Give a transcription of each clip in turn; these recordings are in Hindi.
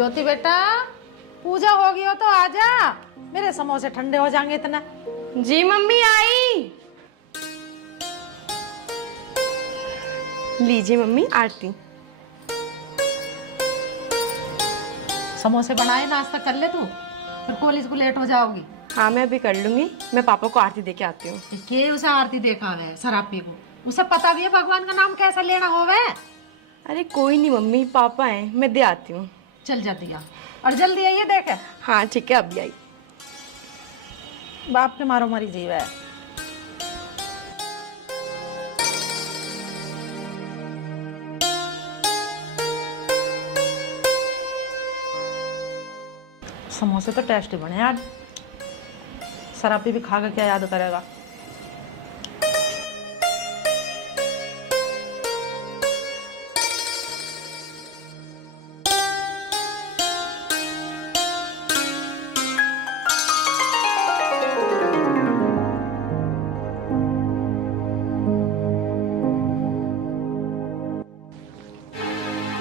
ज्योति बेटा, पूजा होगी हो तो आजा, मेरे समोसे ठंडे हो जाएंगे इतना। जी मम्मी आई। लीजिए मम्मी आरती। समोसे बनाए, नाश्ता कर ले तू, फिर कॉलेज को लेट हो जाओगी। हाँ मैं अभी कर लूंगी। मैं पापा को आरती दे के आती हूँ। के उसे आरती देखा है शराब पी को, उसे पता भी है भगवान का नाम कैसा लेना होवे। अरे कोई नहीं मम्मी, पापा हैं, मैं दे आती हूँ। चल जाती है और जल्दी आइए देखे। हाँ ठीक है अभी आई। बाप के मारो मारी जीव है। समोसे तो टेस्टी बने यार, शराबी भी खा के क्या याद करेगा।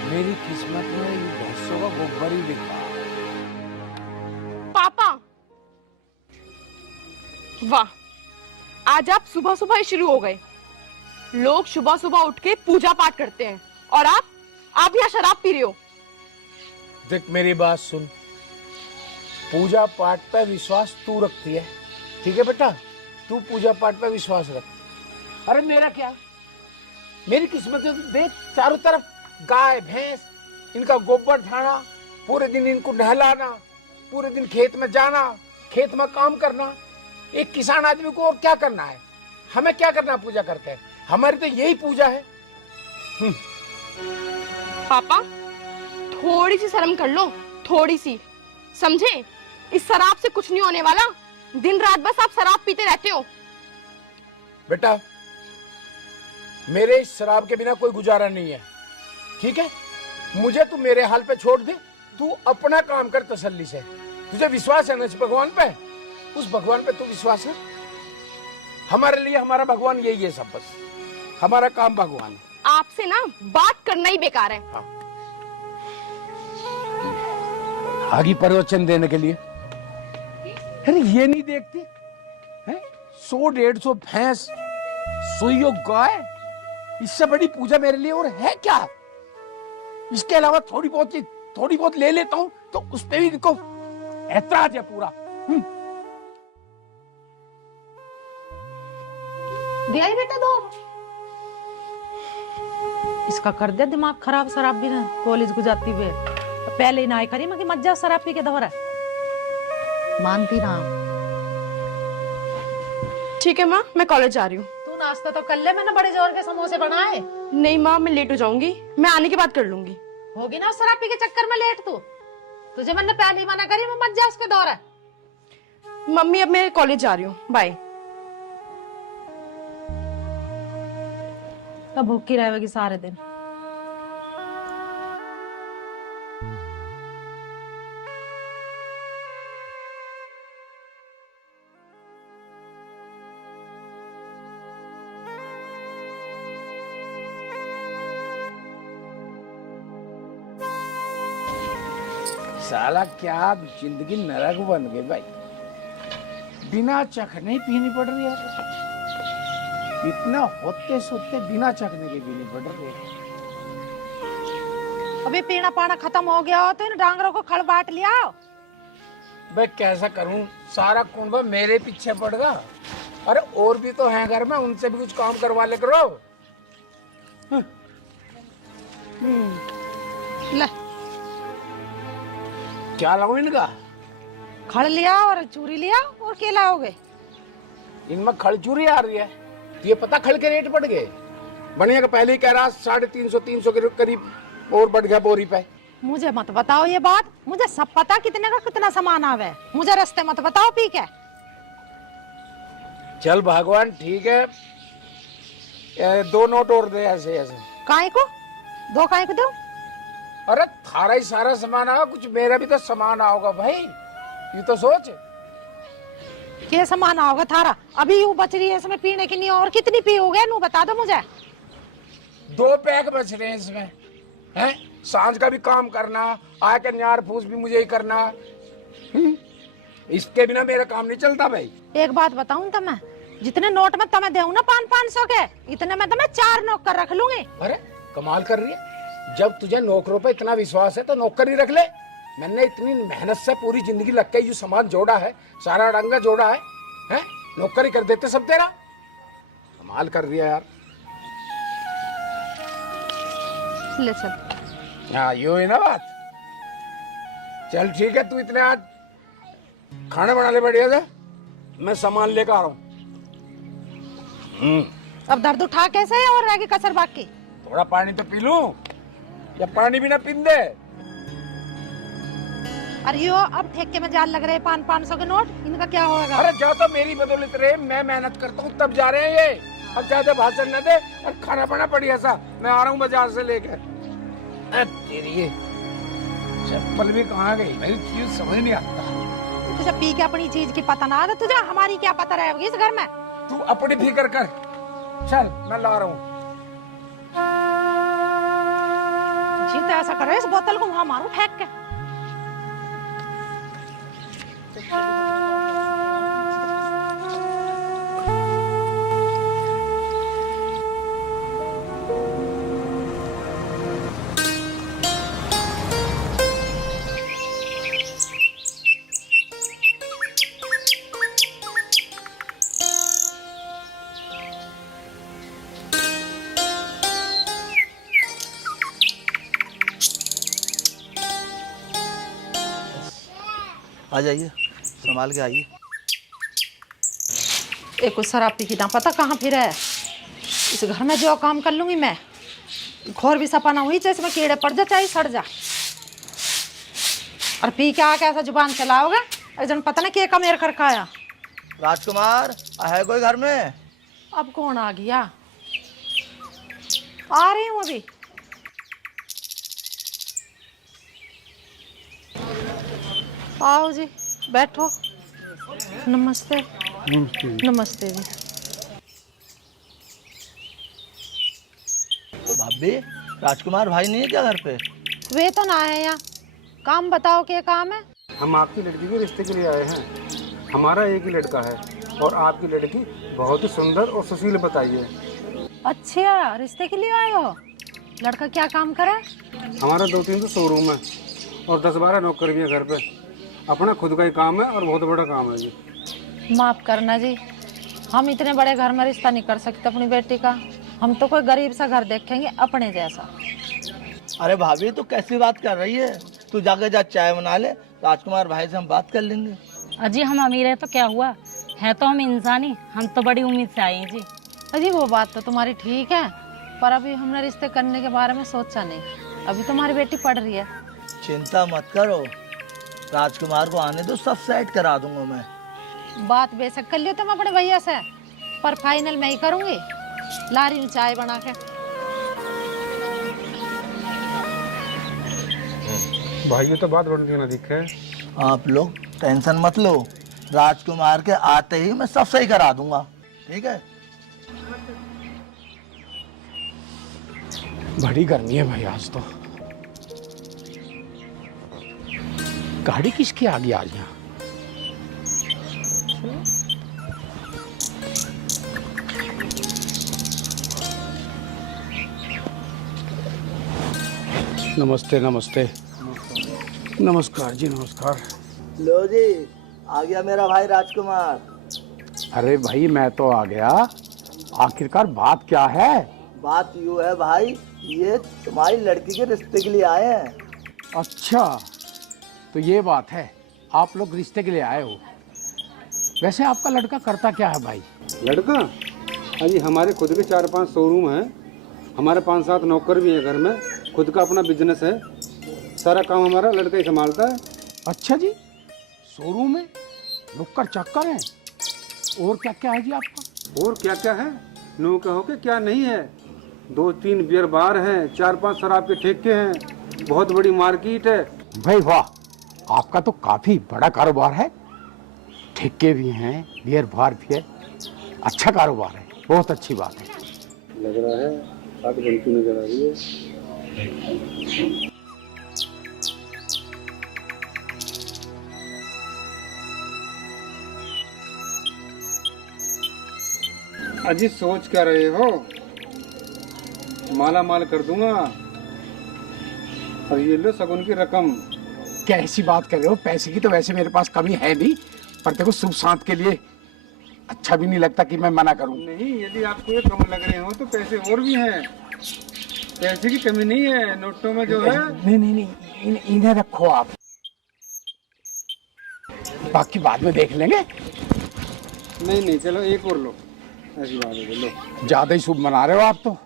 मेरी किस्मत में ये भैंसों का गोबर ही लिखा। पापा वाह, आज आप सुबह सुबह ही शुरू हो गए। लोग सुबह सुबह उठ के पूजा पाठ करते हैं और आप यहाँ शराब पी रहे हो। देख मेरी बात सुन, पूजा पाठ पे विश्वास तू रखती है, ठीक है बेटा, तू पूजा पाठ पे विश्वास रख। अरे मेरा क्या, मेरी किस्मत है तो देख चारों तरफ गाय भैंस, इनका गोबर ढाना, पूरे दिन इनको नहलाना, पूरे दिन खेत में जाना, खेत में काम करना। एक किसान आदमी को और क्या करना है, हमें क्या करना है, पूजा करते हैं, हमारी तो यही पूजा है। पापा थोड़ी सी शर्म कर लो, थोड़ी सी, समझे? इस शराब से कुछ नहीं होने वाला। दिन रात बस आप शराब पीते रहते हो। बेटा मेरे इस शराब के बिना कोई गुजारा नहीं है, ठीक है? मुझे तू मेरे हाल पे छोड़ दे, तू अपना काम कर तसल्ली से। तुझे विश्वास है ना इस भगवान पे, उस भगवान पे तू विश्वास है। हमारे लिए हमारा भगवान यही है सब, बस हमारा काम भगवान है। आपसे ना बात करना ही बेकार है। हाँ। आगे प्रवचन देने के लिए, अरे ये नहीं देखती है 100-150 भैंस, 100 गाय, इससे बड़ी पूजा मेरे लिए और है क्या? इसके अलावा थोड़ी बहुत ले लेता हूँ तो उस पे भी देखो ऐतराज है पूरा। दिया ही बेटा दो, इसका कर दिया दिमाग खराब शराब भी ना, कॉलेज को जाती हुए पहले ही ना आई करी मैं कि मत जाओ शराब पी के दौरा मानती ना। ठीक है माँ, मैं कॉलेज जा रही हूँ। तू नाश्ता तो कर ले, मैंने बड़े जोर के समोसे बनाए। नहीं माँ, मैं लेट हो जाऊंगी, मैं आने के बाद कर लूंगी। होगी ना शराब पी के चक्कर में लेट तू, तुझे मैंने पहले ही मना करी मैं मत जा उसके दौरा। मम्मी अब मैं कॉलेज जा रही हूँ, बाय। तब भूखी रहेगी सारे दिन। साला क्या जिंदगी नरक बन गई भाई, बिना चखने पीनी पड़ रही है। इतना होते सोते बिना चखने के पीनी पड़ रही है। अभी पीना पाना खत्म हो गया हो तो इन डांगरों को खड़ बांट लिया। मैं कैसा करूं, सारा कुंबा मेरे पीछे पड़ेगा। अरे और भी तो हैं घर में, उनसे भी कुछ काम करवा ले करो। ले क्या लगाओ इनका? खड़ लिया और चूरी लिया और केला हो गए। इनमें खड़चूरी आ रही है, ये पता खड़ के रेट बढ़ गए। बढ़िया का पहले ही कह रहा 350 के करीब और बढ़ गया बोरी पे। मुझे मत बताओ ये बात, मुझे सब पता कितने का कितना सामान आवे, मुझे रास्ते मत बताओ पी के। चल भगवान ठीक है, 2 नोट और दे ऐसे ऐसे। काहे को दो, काहे को दो? अरे थारा ही सारा सामान आगा, कुछ मेरा भी तो सामान आओगा भाई, ये तो सोच। क्या सामान आओगे थारा? अभी यूं बच रही है इसमें पीने की, नहीं और कितनी पियोगे? नू बता दो मुझे। 2 पैक बच रहे हैं इसमें, हैं? सांझ का भी काम करना, आके न्यार फूस भी मुझे ही करना। इसके बिना मेरा काम नहीं चलता भाई। एक बात बताऊं तमें, जितने नोट में तमें देऊं ना 500 के, इतने में तमें 4 नौकर रख लूंगी। अरे कमाल कर रही है, जब तुझे नौकरों पे इतना विश्वास है तो नौकर ही रख ले। मैंने इतनी मेहनत से पूरी जिंदगी लग के जो सामान जोड़ा है, सारा डंगा जोड़ा है नौकर ही कर देते सब तेरा। कमाल कर रही है यार। ले चल। हाँ यो है ना बात। चल ठीक है, तू इतने आज खाना बना ले बढ़िया से, मैं सामान लेकर आ रहा हूँ। अब दर्द उठा कैसे है और रहेगी कसर बाकी। थोड़ा पानी तो पी लूं या पानी भी ना पीन दे। अरे यो अब ठेके में जाल लग रहे 500 के नोट, इनका क्या होगा? अरे जाओ तो मेरी बदौलत रहे, मैं मेहनत करता हूँ तब जा रहे हैं ये। अब ज्यादा भाषण न दे और खाना पाना बढ़िया सा, मैं आ रहा हूँ बाजार से लेकर। तेरी ये चप्पल भी कहाँ गई मेरी, चीज समझ नहीं आता। तुझे पी के अपनी चीज की पता ना, तुझे हमारी क्या पता रहेगी इस घर में। तू अपनी फिक्र कर, चल मैं ला रहा हूँ। जी तो ऐसा करो, इस बोतल को वहां मारू फेंक के। आ जाइए, संभाल के आइए। एक कुछ शराब पी की ना पता कहाँ फिर है। इस घर में जो काम कर लूंगी मैं, घोर भी सपना हुई चाहे इसमें कीड़े पड़ जा चाहे सड़ जा। और पी के आके ऐसा जुबान चलाओगे जन पता नहीं क्या कमेर कर खाया। राजकुमार है कोई घर में? अब कौन आ गया? आ रही हूँ अभी। आओ जी, बैठो। नमस्ते। नमस्ते जी। भाभी, राजकुमार भाई नहीं है क्या घर पे? वे तो ना है यहाँ। काम बताओ क्या काम है? हम आपकी लड़की के रिश्ते के लिए आए हैं। हमारा एक ही लड़का है और आपकी लड़की बहुत ही सुंदर और सुशील बताइए। अच्छा, रिश्ते के लिए आए हो? लड़का क्या काम करे? हमारा 2-3 शोरूम है और 10-12 नौकर भी है घर पे। अपना खुद का ही काम है और बहुत बड़ा काम है जी। माफ करना जी, हम इतने बड़े घर में रिश्ता नहीं कर सकते अपनी बेटी का। हम तो कोई गरीब सा घर देखेंगे अपने जैसा। अरे भाभी तो कैसी बात कर रही है? तू जाके जा चाय बना ले, राजकुमार भाई से हम बात कर लेंगे। अजी हम अमीर है तो क्या हुआ, है तो हम इंसानी, हम तो बड़ी उम्मीद से आए हैं जी। अजी वो बात तो तुम्हारी ठीक है, पर अभी हमने रिश्ते करने के बारे में सोचा नहीं। अभी तुम्हारी बेटी पढ़ रही है। चिंता मत करो, राजकुमार को आने दो, सब सेट करा दूंगा मैं। बात बेशक कर लियो तुम अपने भैया से, पर फाइनल मैं ही करूंगी। ला रही हूँ चाय बना के। भाई ये तो बात बनती ना दिखे। आप लोग टेंशन मत लो, राजकुमार के आते ही मैं सब सही करा दूंगा, ठीक है? बड़ी गर्मी है भाई आज तो। गाड़ी किसकी आ गई आज यहाँ? नमस्ते नमस्ते। नमस्कार जी, नमस्कार। लो जी, आ गया मेरा भाई राजकुमार। अरे भाई मैं तो आ गया, आखिरकार बात क्या है? बात यूँ है भाई, ये तुम्हारी लड़की के रिश्ते के लिए आए हैं। अच्छा तो ये बात है, आप लोग रिश्ते के लिए आए हो। वैसे आपका लड़का करता क्या है भाई? लड़का? हाँ जी, हमारे खुद के 4-5 शोरूम हैं। हमारे 5-7 नौकर भी हैं घर में। खुद का अपना बिजनेस है। सारा काम हमारा लड़का ही संभालता है। अच्छा जी, शोरूम में नुक्कड़ चक्कर है, और क्या क्या है जी आपका? और क्या क्या है, नो कहो कि क्या नहीं है। 2-3 बियर बार हैं, 4-5 शराब के ठेके हैं, बहुत बड़ी मार्केट है। भाई वाह, आपका तो काफी बड़ा कारोबार है। ठेके भी हैं, बियर बार भी है, अच्छा कारोबार है, बहुत अच्छी बात है। लग रहा है आग बनती नजर आ रही है। अजी सोच क्या रहे हो? माला माल कर दूंगा। और ये लो शगुन की रकम। क्या ऐसी बात कर रहे हो? पैसे की तो वैसे मेरे पास कमी है नहीं, पर देखो शुभ शांत के लिए अच्छा भी नहीं लगता कि मैं मना करूं। नहीं, यदि आपको ये कम लग रहे हो तो पैसे और भी हैं। पैसे की कमी नहीं है, नोटों में जो है। नहीं नहीं नहीं, इन्हें रखो आप, बाकी बाद में देख लेंगे। नहीं नहीं, चलो एक और लो, ऐसी बात है, लो। ज्यादा ही शुभ मना रहे हो आप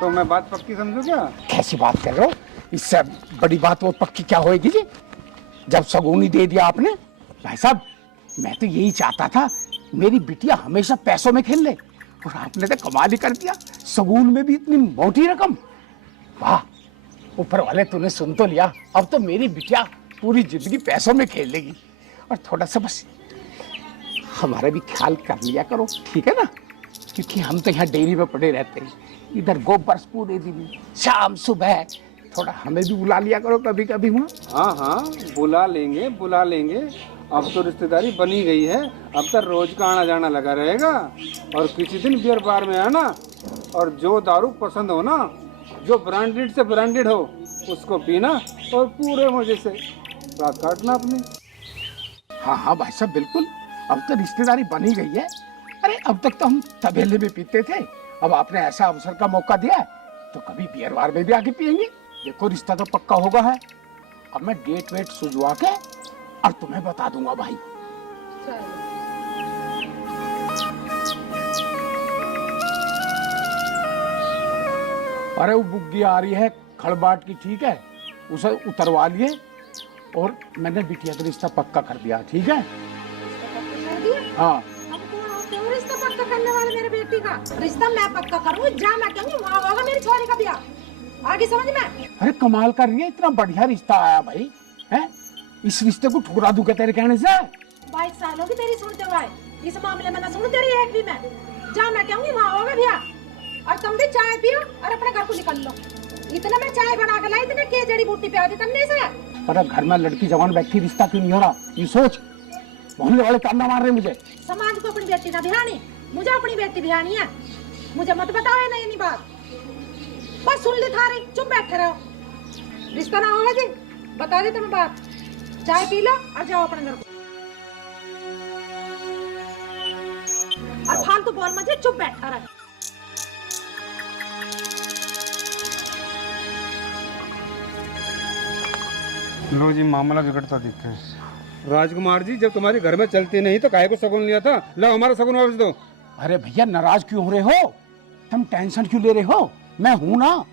तो मैं बात पक्की समझो क्या? कैसी बात कर रहे हो? इससे बड़ी बात वो पक्की क्या होगी जी, जब सगुन ही दे दिया आपने। भाई साहब, मैं तो यही चाहता था मेरी बिटिया हमेशा पैसों में खेल ले, और आपने तो कमाल ही कर दिया, सगुन में भी इतनी मोटी रकम। वाह, ऊपर वाले तूने सुन तो लिया। अब तो मेरी बिटिया पूरी जिंदगी पैसों में खेल लेगी। और थोड़ा सा बस हमारा भी ख्याल कर लिया करो, ठीक है ना? क्योंकि हम तो यहाँ डेयरी में पड़े रहते हैं, इधर गोबर पूरे दिन, शाम सुबह, थोड़ा हमें भी बुला लिया करो कभी कभी वहाँ। हाँ हाँ, बुला लेंगे बुला लेंगे। अब तो रिश्तेदारी बनी गई है, अब तो रोज का आना जाना लगा रहेगा। और किसी दिन बियर बार में आना, और जो दारू पसंद हो ना, जो ब्रांडेड से ब्रांडेड हो, उसको पीना और पूरे मजे से रात काटना अपनी। हाँ हाँ भाई साहब, बिल्कुल। अब तो रिश्तेदारी बनी गई है। अरे अब तक तो हम तबेले में पीते थे, अब आपने ऐसा अवसर का मौका दिया है तो कभी बियर बार में भी आके पियेंगे। देखो, रिश्ता तो पक्का होगा है। अब मैं डेट वेट सुझवा के और तुम्हें बता दूंगा भाई। अरे वो बुग्गी आ रही है खड़बाट की, ठीक है, उसे उतरवा लिए, और मैंने बिटिया का रिश्ता पक्का कर दिया, ठीक है? हाँ, रिश्ता पक्का करने वाले मेरे बेटी का रिश्ता मैं पक्का करूंगी, जहाँ मैं कहूँगी वहाँ होगा मेरी छोरी का ब्याह। आगे समझ में? अरे कमाल कर रही है, इतना बढ़िया रिश्ता आया भाई, हैं? इस रिश्ते को ठुकरा दूं क्या तेरे कहने से? 22 साल होगी तेरी सुनते हुए, इस मामले में ना सुन तेरी एक भी मैं। जहाँ मैं कहूँगी वहाँ होगा ब्याह। और तुम भी चाय पियो और अपने घर को निकल लो। इतना मैं चाय बना के लाई, इतने के जड़ी बूटी प्याज तन्ने से। पर घर में लड़की जवान बैठी, रिश्ता क्यों नहीं हो रहा? ये सोच। मोहल्ले वाले ताना मार रहे मुझे। समाज को अपनी बेटी का ध्यान है, मुझे अपनी बेटी ध्यान है। मुझे मत बताओ ना ये बात, बस सुन ले थारी, चुप बैठे रहो। रिश्ता ना होगा जी, बता दी तुम्हें बात। चाय पी लो और जाओ अपने घर को। और फालतू बोल मत, चुप बैठा रहे। लो जी, मामला बिगड़ता दिख है। राजकुमार जी, जब तुम्हारे घर में चलती नहीं तो काहे को शगुन लिया था? लो हमारा शगुन वापस दो। अरे भैया, नाराज क्यों हो रहे हो? तुम टेंशन क्यों ले रहे हो? मैं हूं ना।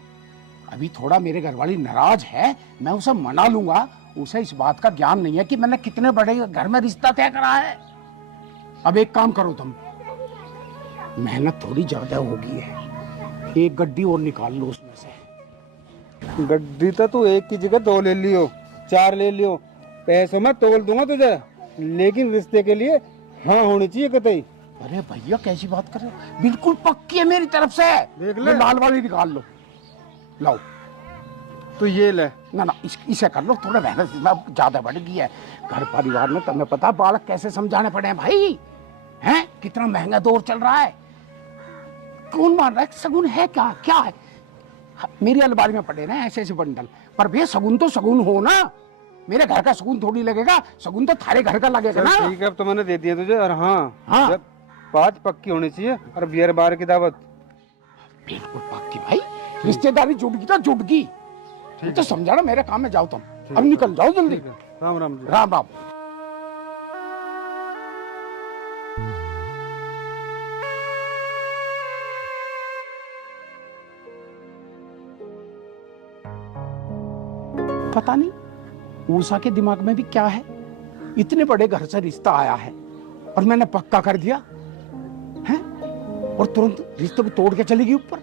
अभी थोड़ा मेरे घर वाली नाराज है, मैं उसे मना लूंगा। उसे इस बात का ज्ञान नहीं है कि मैंने कितने बड़े घर में रिश्ता तय करा है। अब एक काम करो तुम, मेहनत थोड़ी ज्यादा होगी है, एक गड्डी और निकाल लो उसमें से। गड्डी तो तू एक की जगह 2 ले लियो, 4 ले लियो, पैसों में तोल दूंगा तुझे, लेकिन रिश्ते के लिए हाँ होनी चाहिए कतई। अरे भैया, कैसी बात कर रहे हो? बिल्कुल पक्की है मेरी तरफ से। देख ले, लाल वाली निकाल लो, लाओ। तो ये ले ना ना, इसे कर लो। थोड़ा मेहनत ज्यादा बढ़ गई है घर परिवार में, तुम्हें पता बालक कैसे समझाने पड़े हैं भाई, हैं? कितना महंगा दौर चल रहा है। कौन मान रहा है? शगुन है क्या? क्या है? मेरी अलमारी में पड़े ना ऐसे ऐसे बंडल, पर भैया शगुन तो शगुन हो ना। मेरे घर का शगुन थोड़ी लगेगा, शगुन तो थारे घर का लगेगा ना। ठीक है, अब तो मैंने दे दिया तुझे। और हाँ। जब 5 पक्की होनी चाहिए, और बियर बार की दावत बिल्कुल पक्की भाई, रिश्तेदारी जुटगी तो जुटगी। तो समझा ना, मेरे काम में जाओ तुम। अब निकल जाओ जल्दी। राम राम जी। राम राम। पता नहीं ऊषा के दिमाग में भी क्या है, इतने बड़े घर से रिश्ता आया है और मैंने पक्का कर दिया है, और तुरंत रिश्ते को तोड़ के चलेगी ऊपर।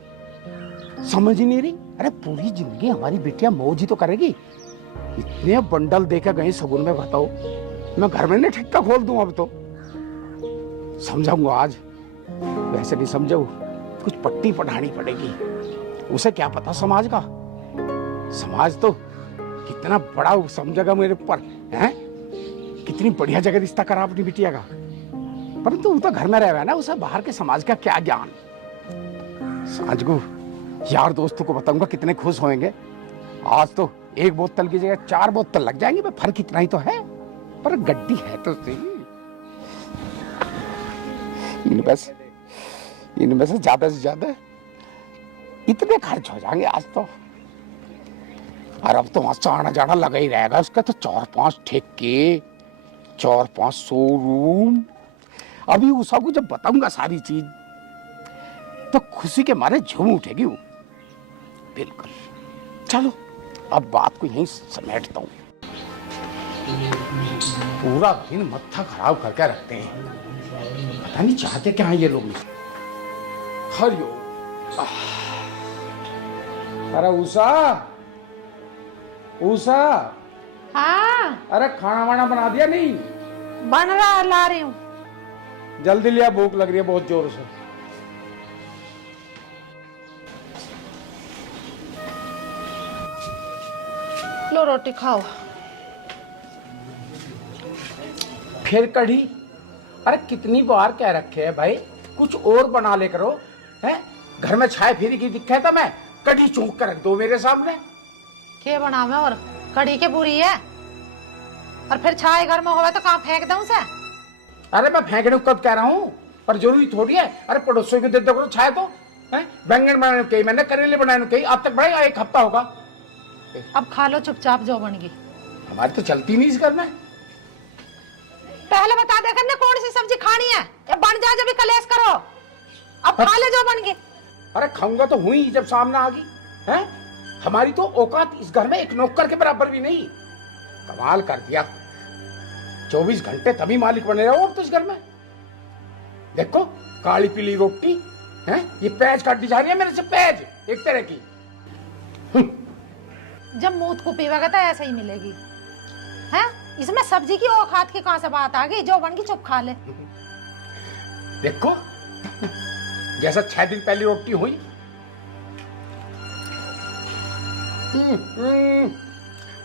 समझ ही नहीं रही। अरे पूरी जिंदगी हमारी बेटियां मौज ही तो करेगी। इतने बंडल देके गए शगुन में, बताओ मैं घर में नहीं ठिक्का खोल दूं? अब तो समझाऊंगा आज, वैसे नहीं समझाऊ, कुछ पट्टी पढ़ानी पड़ेगी। उसे क्या पता समाज का। समाज तो कितना बड़ा समझेगा मेरे ऊपर, हैं? कितनी बढ़िया जगह रिश्ता करा अपनी बिटिया का, परंतु वो तो घर में रह रहा है ना, उसे बाहर के समाज का क्या ज्ञान। सांझ को यार दोस्तों को बताऊंगा, कितने खुश होंगे। आज तो एक बोतल की जगह 4 बोतल लग जाएंगे, फर्क इतना ही तो है, पर गड्डी है तो सही। इनमें से ज्यादा इतने खर्च हो जाएंगे आज तो। और अब तो वहां से आना जाना लगा ही रहेगा उसका, तो 4-5 ठेके, 4-5 शोरूम। अभी उषा को जब बताऊंगा सारी चीज, तो खुशी के मारे झूम उठेगी वो। बिल्कुल। चलो अब बात को यहीं समेटता हूँ। पूरा दिन मत्था खराब करके रखते हैं, पता नहीं चाहते क्या है ये लोग। हरिओम। अरे उषा, हाँ अरे खाना वाना बना दिया? नहीं बन रहा, ला रही हूँ। जल्दी लिया, भूख लग रही है बहुत जोर से। लो रोटी खाओ। फिर कढ़ी? अरे कितनी बार कह रखे है भाई, कुछ और बना ले करो, हैं? घर में छाए फिरी की दिक्कत है, मैं कढ़ी चूक कर रख दो मेरे सामने। क्या बनावे? और कढ़ी के बुरी है, और फिर छाए घर में होवे तो कहाँ फेंक दूं से? अरे मैं फेंकने को कब कह रहा हूँ, पर जरूरी थोड़ी है। अरे पड़ोसियों को दे दो करो छाए तो, हैं? बैंगन बनाने कही मैंने, करेले बनाने कही, अब तक बढ़ेगा, 1 हफ्ता होगा। अब खा लो चुपचाप जो बन गई। हमारी तो चलती नहीं इस घर में। पहले बता दे करने कौन सी सब्जी खानी है, ये बन जाए जब भी कलेश करो। अब खा ले जो बन गई। अरे खाऊंगा तो हुई जब सामने आ गई, हैं? हमारी तो औकात इस घर में एक नौकर के बराबर भी नहीं। कमाल कर दिया, 24 घंटे तभी मालिक बने रहो अब तो इस घर में। देखो काली पीली रोटी, हैं? ये पैज काट दी जा रही है मेरे से, पैज एक तरह की। जब मूत को पीवेगा तो ऐसे ही मिलेगी, हैं? इसमें सब्जी की औकात की कहां से बात आ गई? जो बन गई चुप खा ले। देखो जैसा 6 दिन पहले रोटी हुई,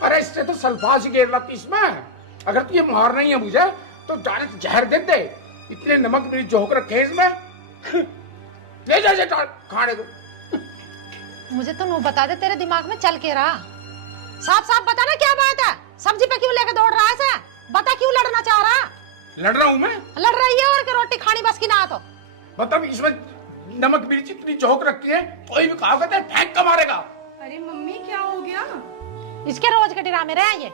अरे इससे तो सल्फास ही गिर लाती इसमें। अगर तू ये मारना ही है मुझे तो डायरेक्ट जहर दे दे, इतने नमक मिर्च झोंक रखे इसमें। ले जा खाने को। मुझे तो नू बता दे, तेरे दिमाग में चल के रहा। साफ साफ बता ना क्या बात है, सब्जी पे क्यों लेके दौड़ रहा है? बता क्यों लड़ना चाह रहा? लड़ रहा हूं मैं? लड़ रही है और के रोटी खानी बस की ना तो। मतलब इसमें नमक मिर्च इतनी झोंक रखी है, कोई भी कहावत है फेंक का मारेगा। अरे मम्मी क्या हो गया? इसके रोज के ड्रामे रहे ये।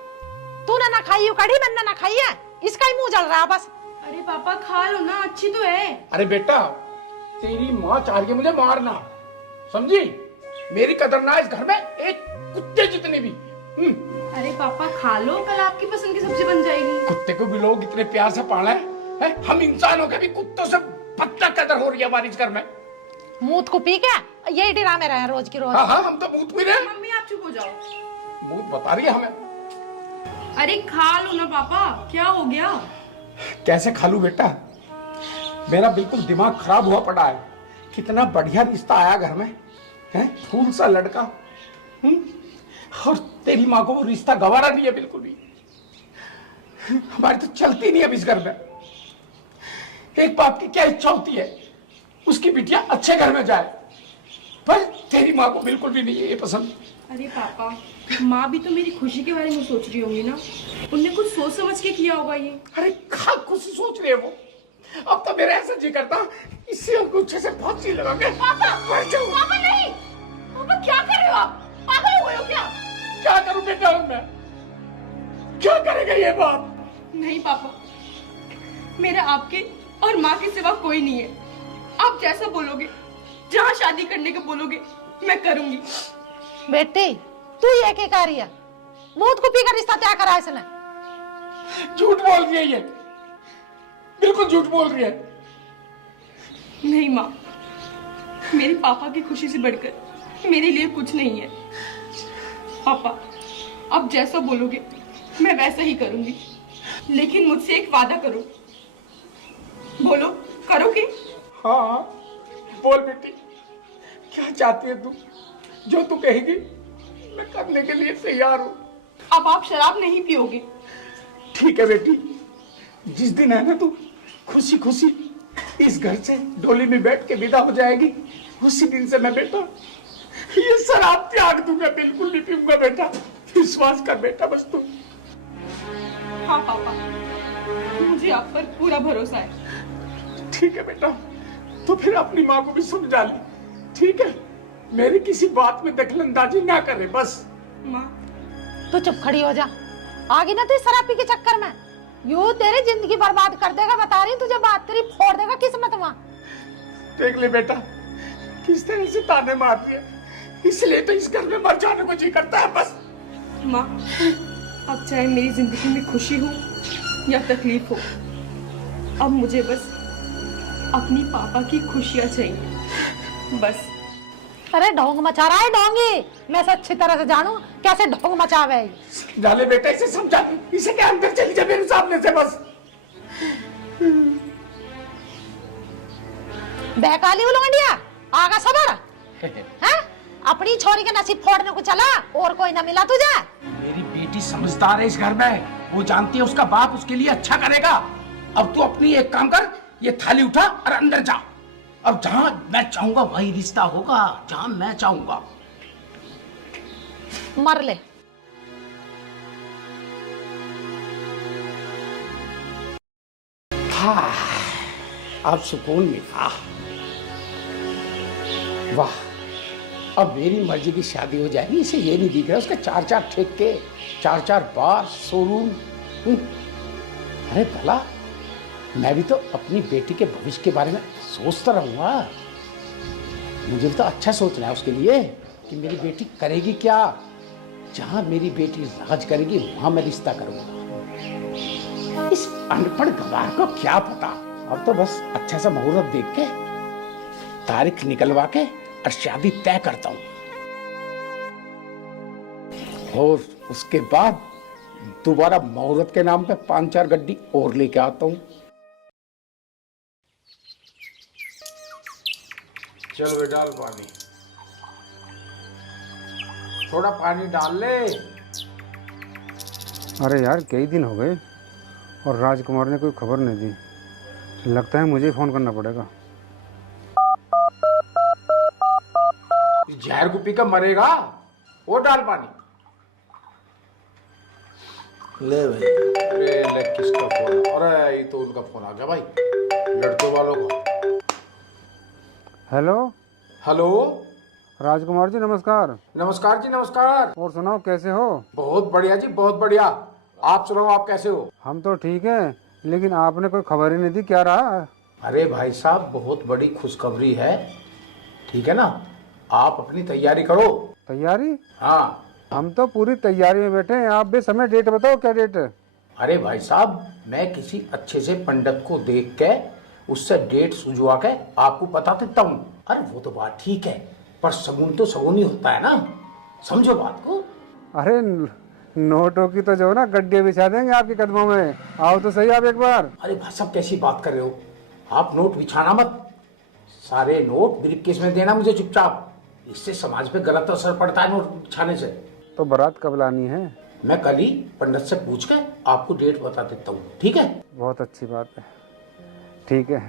तूने ना खाई हो कढ़ी, मैंने ना खाई है, इसका ही मुंह जल रहा बस। अरे पापा खा लो ना, अच्छी तो है। अरे बेटा तेरी माँ चाह रही है मुझे मारना, समझी? मेरी कदर ना इस घर में एक कुत्ते जितने भी। अरे पापा खा लो, कल आपकी पसंद की सब्जी बन जाएगी। कुत्ते को भी लोग इतने प्यार से पाला है? हम इंसानों के भी कुत्तों से पत्ता कदर हो रही है हमारी इस घर में। मूत को पी के यही ड्रामे रहे रोज की रोज। हाँ हम तो मूत पी रहे हैं। मम्मी आप चुप हो जाओ। मूत बता रही है हमें। अरे खा लो ना पापा, क्या हो गया? कैसे खा लूं बेटा, मेरा बिल्कुल दिमाग खराब हुआ पड़ा है। कितना बढ़िया रिश्ता आया घर में, हैं? फूल सा लड़का, और तेरी माँ को वो रिश्ता गवारा नहीं है बिल्कुल भी। हमारी तो चलती नहीं अब इस घर में। एक बाप की क्या इच्छा होती है, उसकी बिटिया अच्छे घर में जाए, पर तेरी माँ को बिल्कुल भी नहीं है ये पसंद। अरे पापा माँ भी तो मेरी खुशी के बारे में सोच रही होंगी ना, उनने कुछ सोच समझ के किया होगा ये। अरे क्या कुछ सोच रहे वो, अब तो मेरा ऐसा जी करता इससे अंगूठे से फांसी लगा के मर जाऊं। पापा नहीं, पापा क्या कर रहे हो आप? पागल हो गए हो क्या? क्या करूं बेटा मैं, क्या करेगा ये बाप? नहीं पापा, मेरा आपके और माँ के सिवा कोई नहीं है। आप जैसा बोलोगे, जहाँ शादी करने को बोलोगे मैं करूंगी। बेटी तू ये क्या कर रही है? मूत को पी कर रिश्ता तय करा इसने। झूठ बोल रही है ये, बिल्कुल झूठ बोल रही है। नहीं माँ, मेरे पापा की खुशी से बढ़कर मेरे लिए कुछ नहीं है। पापा आप जैसा बोलोगे मैं वैसा ही करूंगी, लेकिन मुझसे एक वादा करो। बोलो, करोगे? हाँ बोल बेटी, क्या चाहती है तू? जो तू कहेगी मैं करने के लिए तैयार हूँ। अब आप शराब नहीं पियोगे। ठीक है बेटी, जिस दिन है ना तू खुशी खुशी इस घर से डोली में बैठ के विदा हो जाएगी, उसी दिन से मैं बेटा ये शराब त्याग दूंगा, बिल्कुल नहीं पीऊंगा बेटा। विश्वास कर बेटा बस तू। हाँ पापा, मुझे आप पर पूरा भरोसा है। ठीक है बेटा, तो फिर अपनी माँ को भी समझा ले, ठीक है? मेरी किसी बात में दखलंदाजी ना करे बस। माँ, तू चुप खड़ी हो जा। आगे ना तू इस शराबी के चक्कर में यूं तेरी जिंदगी बर्बाद कर देगा, बता रही हूँ तुझे बात, तेरी फोड़ देगा किस्मत वहाँ। देख ले बेटा किस तरह से ताने मार रही है, इसलिए तो इस घर में मर जाने को जी करता है बस। माँ, अब चाहे मेरी जिंदगी में खुशी हो या तकलीफ हो, अब मुझे बस अपनी पापा की खुशियाँ चाहिए बस। अरे ढोंग मचा रहा है ढोंगी, मैं से अच्छी तरह से जानू कैसे ढोंग मचावे। डाले बेटा इसे समझा दे, इसे क्या अंदर चली जा मेरे सामने से बस। बहकाली उलंडिया आगा सबर है, अपनी छोरी के नसीब फोड़ने को चला और कोई ना मिला तुझे। मेरी बेटी समझदार है इस घर में, वो जानती है उसका बाप उसके लिए अच्छा करेगा। अब तू अपनी एक काम कर, ये थाली उठा और अंदर जा। अब जहां मैं चाहूंगा वही रिश्ता होगा, जहां मैं चाहूंगा। मर ले। हाँ, अब सुकून मिला। वाह, अब मेरी मर्जी की शादी हो जाएगी। इसे ये नहीं दिख रहा उसके 4-4 ठेके, 4-4 बार, शोरूम। अरे भला मैं भी तो अपनी बेटी के भविष्य के बारे में सोचता रहूंगा। मुझे तो अच्छा सोचना है उसके लिए कि मेरी बेटी करेगी क्या। जहां मेरी बेटी राज करेगी वहां मैं रिश्ता करूंगा। इस अनपढ़ गवार को क्या पता। अब तो बस अच्छा सा मुहूर्त देख के तारीख निकलवा के और शादी तय करता हूं, और उसके बाद दोबारा मुहूर्त के नाम पे 5-4 गड्डी और लेके आता हूं। चल बे डाल पानी, थोड़ा पानी डाल ले। अरे यार कई दिन हो गए और राजकुमार ने कोई खबर नहीं दी। लगता है मुझे फ़ोन करना पड़ेगा। जहर को पीकर मरेगा, वो डाल पानी। ले भाई। अरे ले किसका फोन? अरे ये तो उनका फोन आ गया भाई, लड़कों वालों का। हेलो हेलो राजकुमार जी, नमस्कार। नमस्कार जी, नमस्कार। और सुनाओ कैसे हो? बहुत बढ़िया जी, बहुत बढ़िया। आप सुनाओ, आप कैसे हो? हम तो ठीक हैं, लेकिन आपने कोई खबर ही नहीं दी, क्या रहा? अरे भाई साहब, बहुत बड़ी खुशखबरी है, ठीक है ना? आप अपनी तैयारी करो। तैयारी? हाँ, हम तो पूरी तैयारी में बैठे हैं। आप भी समय डेट बताओ, क्या डेट है? अरे भाई साहब, मैं किसी अच्छे से पंडित को देख के उससे डेट सुझवा के आपको बता देता हूँ। अरे वो तो बात ठीक है, पर शगुन तो शगुन ही होता है ना, समझो बात को। अरे नोटों की तो जो है ना गड्ढे बिछा देंगे आपके कदमों में। आओ तो सही आप एक बार। अरे भाई साहब, कैसी बात कर रहे हो आप? नोट बिछाना मत, सारे नोट ब्रीफकेस में देना मुझे चुपचाप। इससे समाज पे गलत असर पड़ता है नोट बिछाने से। तो बारात कब लानी है? मैं कल ही पंडित से पूछ के आपको डेट बता देता हूँ, ठीक है? बहुत अच्छी बात है, ठीक है।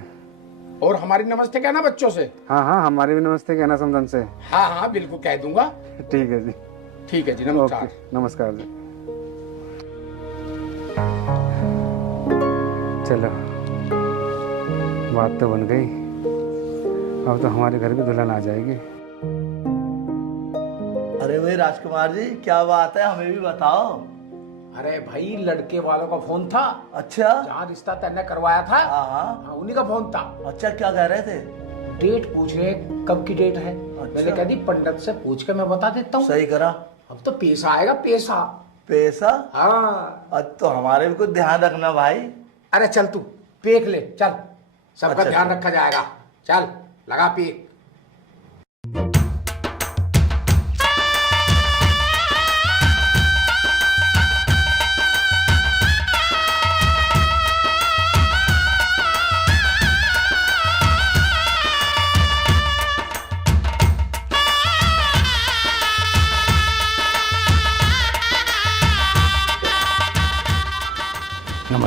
और हमारी नमस्ते कहना बच्चों से। हाँ हाँ, हमारी भी नमस्ते कहना समझन से। हाँ हाँ बिल्कुल कह दूंगा। ठीक है जी। ठीक है जी, नमस्कार। ओके, नमस्कार जी। चलो, बात तो बन गई। अब तो हमारे घर भी दुल्हन आ जाएगी। अरे भाई राजकुमार जी, क्या बात है, हमें भी बताओ। अरे भाई, लड़के वालों का फोन था। अच्छा। जहाँ रिश्ता तय करवाया था, हाँ हाँ, उन्हीं का फोन था। अच्छा, क्या कह रहे थे? डेट पूछ रहे, कब की डेट है। मैंने कह दी पंडित से पूछ के मैं बता देता हूँ। सही करा। अब तो पैसा आएगा, पैसा। पैसा? हाँ। अब तो हमारे भी कुछ ध्यान रखना भाई। अरे चल तू पेक ले, चल, सबका अच्छा, ध्यान रखा जाएगा। चल लगा पेक।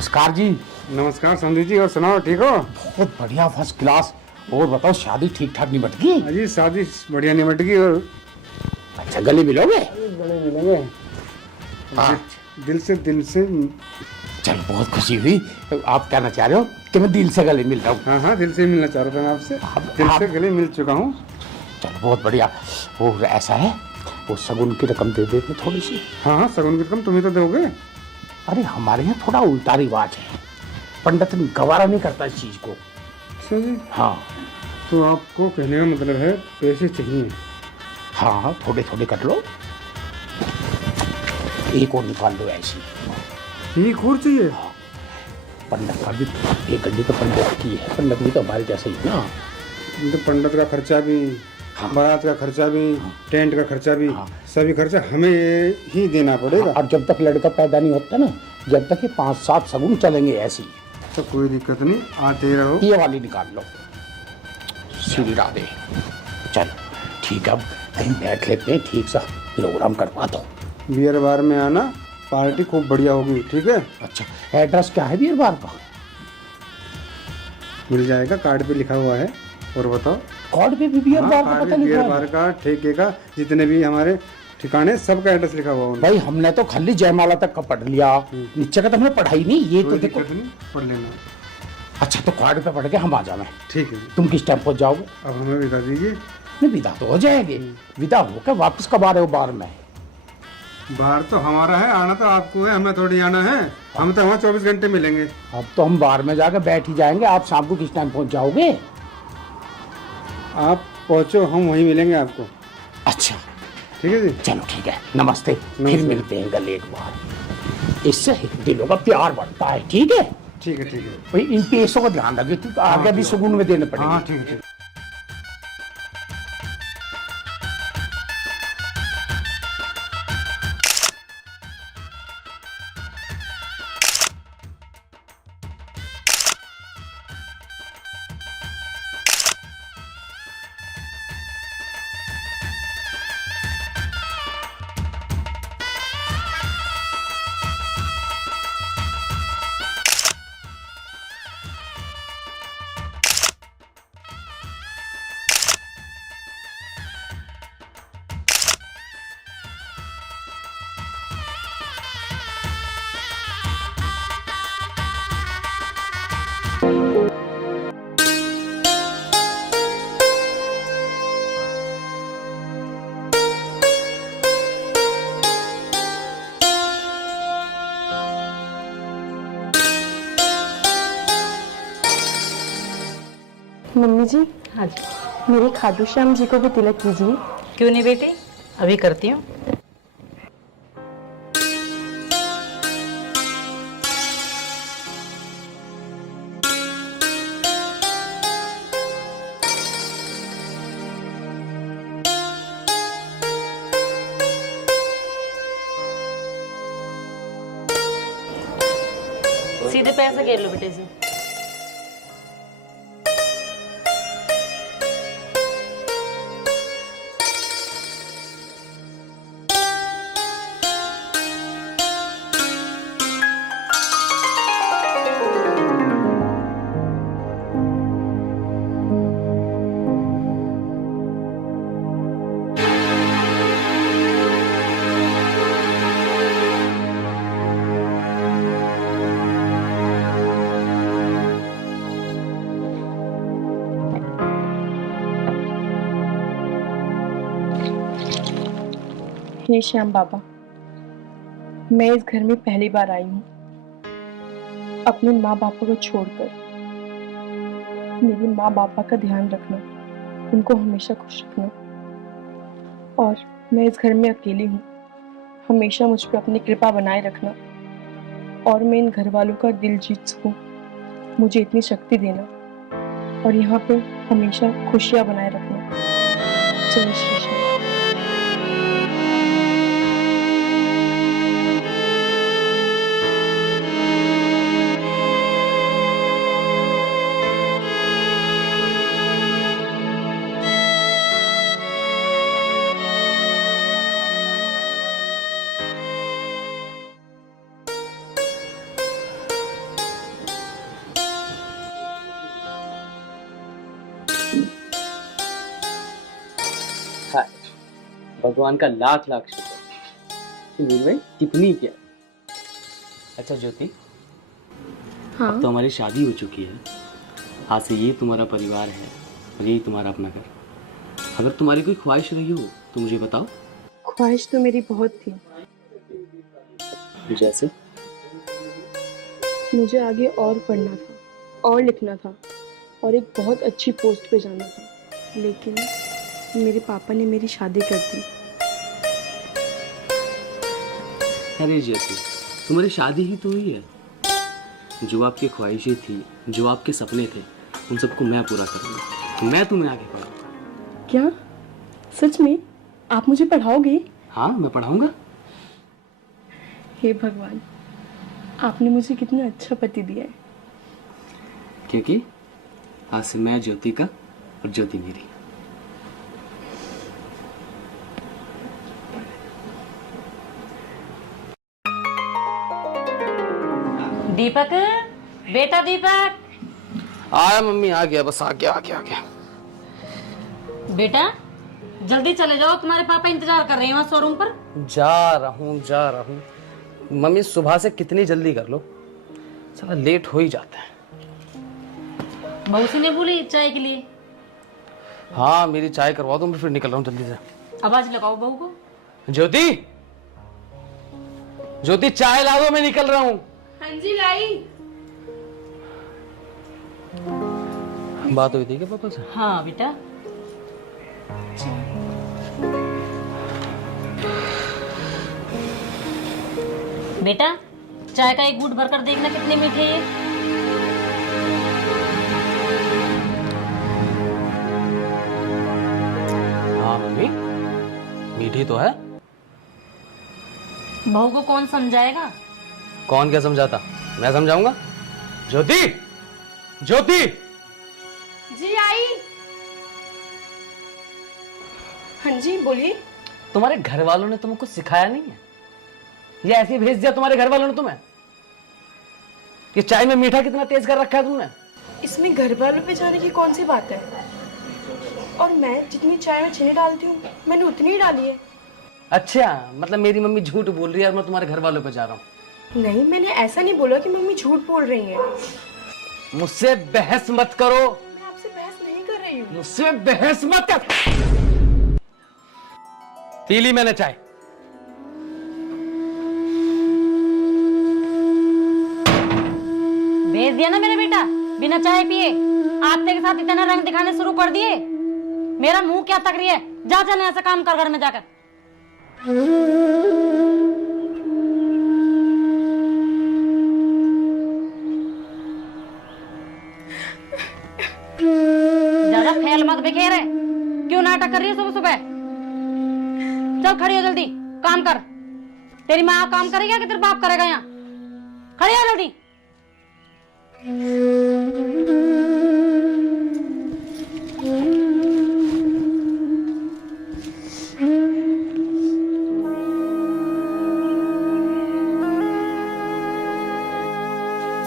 नमस्कार जी। नमस्कार समझी जी, और सुनाओ ठीक हो? बहुत बढ़िया, फर्स्ट क्लास। और बताओ, शादी ठीक ठाक निपट गई? अजी शादी बढ़िया निपट गई। और अच्छा, गले मिलोगे? गले मिलेंगे। हाँ। दिल से चल, बहुत खुशी हुई। आप कहना चाह रहे हो कि मैं दिल से गले मिल रहा हूँ? हाँ हाँ, दिल से मिलना चाह रहा था मैं आपसे। दिल से गले मिल चुका हूँ। चलो, बहुत बढ़िया। वो ऐसा है, वो शगुन की रकम दे देते थोड़ी सी। हाँ हाँ, शगुन की रकम तुम्हें तो दोगे। अरे हमारे यहाँ थोड़ा उल्टा रिवाज है, पंडित गवारा नहीं करता इस चीज को। अच्छा जी। हाँ तो आपको कहने का मतलब है पैसे चाहिए? हाँ, थोड़े थोड़े कर लो। एक और निकाल लो ऐसी। एक और चाहिए? हाँ, पंडित का भी एक गड्डी तो पंडित की है, पंडित भी तो हमारे जैसे ही ना। तो पंडित का खर्चा भी, हाँ। बारात का खर्चा भी, हाँ। टेंट का खर्चा भी, हाँ। सभी खर्चा हमें ही देना पड़ेगा। और जब तक लड़का पैदा नहीं होता ना, जब तक ये 5-7 शगुन चलेंगे ऐसी। तो कोई दिक्कत नहीं, आते रहो। ये वाली निकाल लो। श्री राधे। चलो ठीक है, अब कहीं बैठ लेते हैं, ठीक सा प्रोग्राम करवा दो। बियर बार में आना, पार्टी खूब बढ़िया होगी, ठीक है? अच्छा, एड्रेस क्या है बियर बार का? मिल जाएगा, कार्ड पे लिखा हुआ है। और बताओ? कार्ड पे भी बियर हाँ, बार का कार्ड पता पे बियर लिखा बार है? का, ठेके का, जितने भी हमारे ठिकाने, सबका एड्रेस लिखा हुआ है। भाई हमने तो खाली जयमाला तक का पढ़ लिया, नीचे का तो हमने पढ़ा ही नहीं। ये तो कोई देखो। दिक्कत नहीं, पढ़ लेना। अच्छा, तो कार्ड पे पढ़ के हम आ जाए। ठीक है। तुम किस टाइम पहुंच जाओगे? अब हमें विदा दीजिए। नहीं, विदा तो हो जाएंगे। विदा होकर वापस कब आ रहे हो बार में? बाहर तो हमारा है, आना तो आपको है, हमें थोड़ी आना है। हम तो वहाँ 24 घंटे मिलेंगे। अब तो हम बार में जाकर बैठ ही जाएंगे। आप शाम को किस टाइम पहुंच जाओगे? आप पहुँचो, हम वहीं मिलेंगे आपको। अच्छा ठीक है जी। चलो ठीक है, नमस्ते। फिर नमस्ते। मिलते हैं गले एक बार। इससे दिलों का प्यार बढ़ता है। ठीक है ठीक है, ठीक है। भाई, इन पैसों का ध्यान रखिए, क्योंकि आगे भी सुकून में देने हाँ पड़ेंगे। ठीक है, ठीक है। मम्मी जी, हाँ जी। मेरे खाटू श्याम जी को भी तिलक कीजिए। क्यों नहीं बेटी, अभी करती हूँ। सीधे पैर से घेर लो बेटे से। हे श्याम बाबा, मैं इस घर में पहली बार आई हूँ। अपने माँ बापा को छोड़कर मेरे माँ बापा का ध्यान रखना, उनको हमेशा खुश रखना। और मैं इस घर में अकेली हूँ, हमेशा मुझ पर अपनी कृपा बनाए रखना। और मैं इन घर वालों का दिल जीत सकूं, मुझे इतनी शक्ति देना। और यहाँ पे हमेशा खुशियाँ बनाए रखना। जय श्री श्याम। भगवान का लाख लाख शुक्र कि मेरी भाई कितनी क्या। अच्छा ज्योति, हाँ। अब तो हमारी शादी हो चुकी है, आज से ये तुम्हारा परिवार है और यही तुम्हारा अपना घर। अगर तुम्हारी कोई ख्वाहिश रही हो तो मुझे बताओ। ख्वाहिश तो मेरी बहुत थी। जैसे? मुझे आगे और पढ़ना था और लिखना था और एक बहुत अच्छी पोस्ट पे जाना था, लेकिन मेरे पापा ने मेरी शादी कर दी। अरे ज्योति, तुम्हारी शादी ही तो हुई है। जो आपकी ख्वाहिशें थी, जो आपके सपने थे, उन सबको मैं पूरा करूँगा। मैं तुम्हें आगे पढ़ाऊंगा। क्या सच में आप मुझे पढ़ाओगे? हाँ, मैं पढ़ाऊंगा। हे भगवान, आपने मुझे कितना अच्छा पति दिया है। क्योंकि आज से मैं ज्योति का और ज्योति मेरी। दीपक, बेटा दीपक। आया मम्मी, आ गया, बस आ गया आ गया आ गया। बेटा जल्दी चले जाओ, तुम्हारे पापा इंतजार कर रहे हैं वहाँ शोरूम पर। जा रहा हूँ मम्मी, सुबह से कितनी जल्दी कर लो, साला लेट हो ही जाता है। बहू से नहीं बोली चाय के लिए? हाँ, मेरी चाय करवा दो, मैं फिर निकल रहा हूँ जल्दी से। आवाज लगाओ बहू को। ज्योति, ज्योति चाय ला दो, मैं निकल रहा हूँ। हाँ जी लाई। बात हुई थी क्या पापा से? हाँ बेटा। बेटा चाय का एक घूंट भरकर देखना कितने मीठे ये। हाँ मम्मी, मीठी तो है। बहू को कौन समझाएगा? कौन क्या समझाता, मैं समझाऊंगा। ज्योति, ज्योति। जी आई। हाँ जी बोलिए। तुम्हारे घर वालों ने तुमको सिखाया नहीं है? ये ऐसे ही भेज दिया तुम्हारे घर वालों ने तुम्हें? ये चाय में मीठा कितना तेज कर रखा है तुमने? इसमें घर वालों पे जाने की कौन सी बात है? और मैं जितनी चाय में चीनी डालती हूँ मैंने उतनी ही डाली है। अच्छा, मतलब मेरी मम्मी झूठ बोल रही है और मैं तुम्हारे घर वालों पे जा रहा हूँ। नहीं, मैंने ऐसा नहीं बोला कि मम्मी झूठ बोल रही है। मुझसे बहस मत करो। मैं आपसे बहस नहीं कर रही हूँ। मुझसे बहस मत कर। पी ली मैंने चाय। भेज दिया ना मेरा बेटा बिना चाय पिए। आते के साथ इतना रंग दिखाने शुरू कर दिए। मेरा मुंह क्या तक रही है? जा चल यहाँ से, काम कर घर में जाकर। ज्यादा फैल मत बिखेरे। क्यों नाटक कर रही है सुबह सुबह? चल खड़ी हो जल्दी, काम कर। तेरी माँ काम करेगी या कि तेरा बाप करेगा? यहाँ खड़ी हो जल्दी।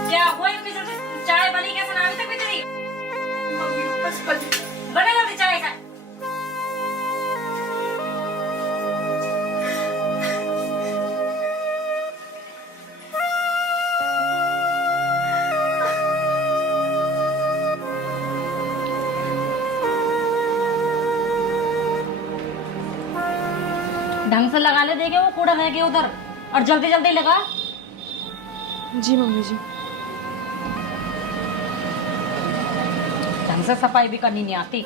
क्या हुआ इतनी जल्दी? चाय बनी कैसे? नाम तक भी तेरी बने जल्दी चाय का। ढंग से लगा ले, देखे वो कूड़ा रह गया उधर, और जल्दी जल्दी लगा। जी मम्मी जी। ढंग से सफाई भी करनी नहीं आती।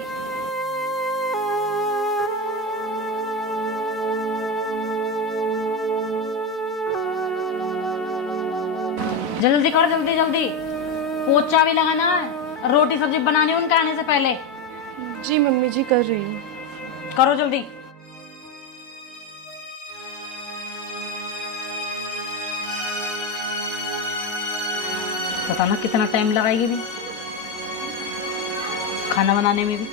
जल्दी कर, जल्दी जल्दी। पोछा भी लगाना है, रोटी सब्जी बनानी है उनके आने से पहले। जी मम्मी जी कर रही हूँ। करो जल्दी। पता ना कितना टाइम लगाएगी भी खाना बनाने में भी।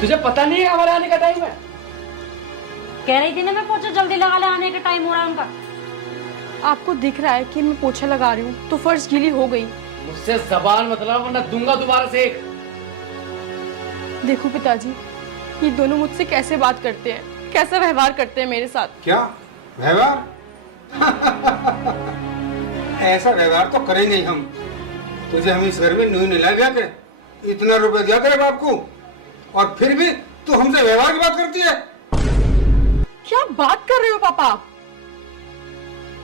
तुझे पता नहीं है हमारे आने का टाइम है? कह रही थी ना मैं पोछा जल्दी लगा ले, आने का टाइम हो रहा है उनका। आपको दिख रहा है कि मैं पोछा लगा रही हूँ तो फर्श गीली हो गई। मुझसे जबान मत लड़ा वरना दूंगा दोबारा से एक। देखो पिताजी, ये दोनों मुझसे कैसे बात करते हैं, कैसा व्यवहार करते हैं मेरे साथ। क्या व्यवहार? ऐसा व्यवहार तो करेंगे ही हम। तुझे हम इस घर में न्यू नीला दिया करे, इतना रुपए दिया तेरे बाप को, और फिर भी तू हमसे व्यवहार की बात करती है। क्या बात कर रहे हो पापा आप?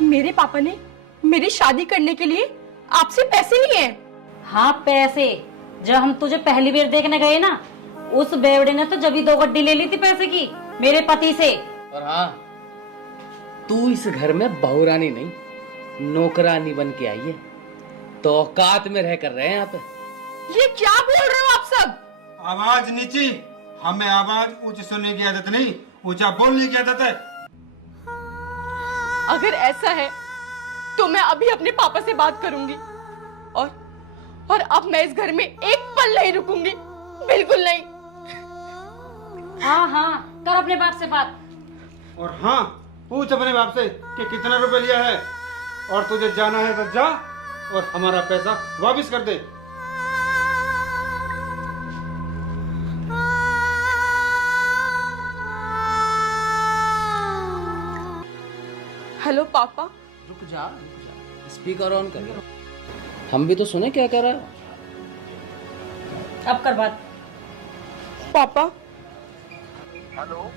मेरे पापा ने मेरी शादी करने के लिए आपसे पैसे लिए हैं। हाँ पैसे, जब हम तुझे पहली बार देखने गए ना, उस बेवड़े ने तो जब ही 2 गड्डी ले ली थी पैसे की मेरे पति से। और हाँ, तू इस घर में बहुरानी नहीं नौकरानी बन के आई है, तो औकात में रह कर रहे हैं यहाँ पे। ये क्या बोल रहे हो आप सब? आवाज नीची, हमें आवाज ऊंची सुनने की आदत नहीं, ऊंचा बोलने की आदत है। अगर ऐसा है तो मैं अभी अपने पापा से बात करूंगी, और अब मैं इस घर में एक पल नहीं रुकूंगी, बिल्कुल नहीं। हाँ हाँ, कर अपने बाप से बात। और हाँ, पूछ अपने बाप से कि कितना रुपए लिया है, और तुझे जाना है तो जा और हमारा पैसा वापस कर दे। हेलो पापा। रुक जा, स्पीकर ऑन कर। हम भी तो सुने क्या कह रहा है। अब कर बात। पापा। हेलो,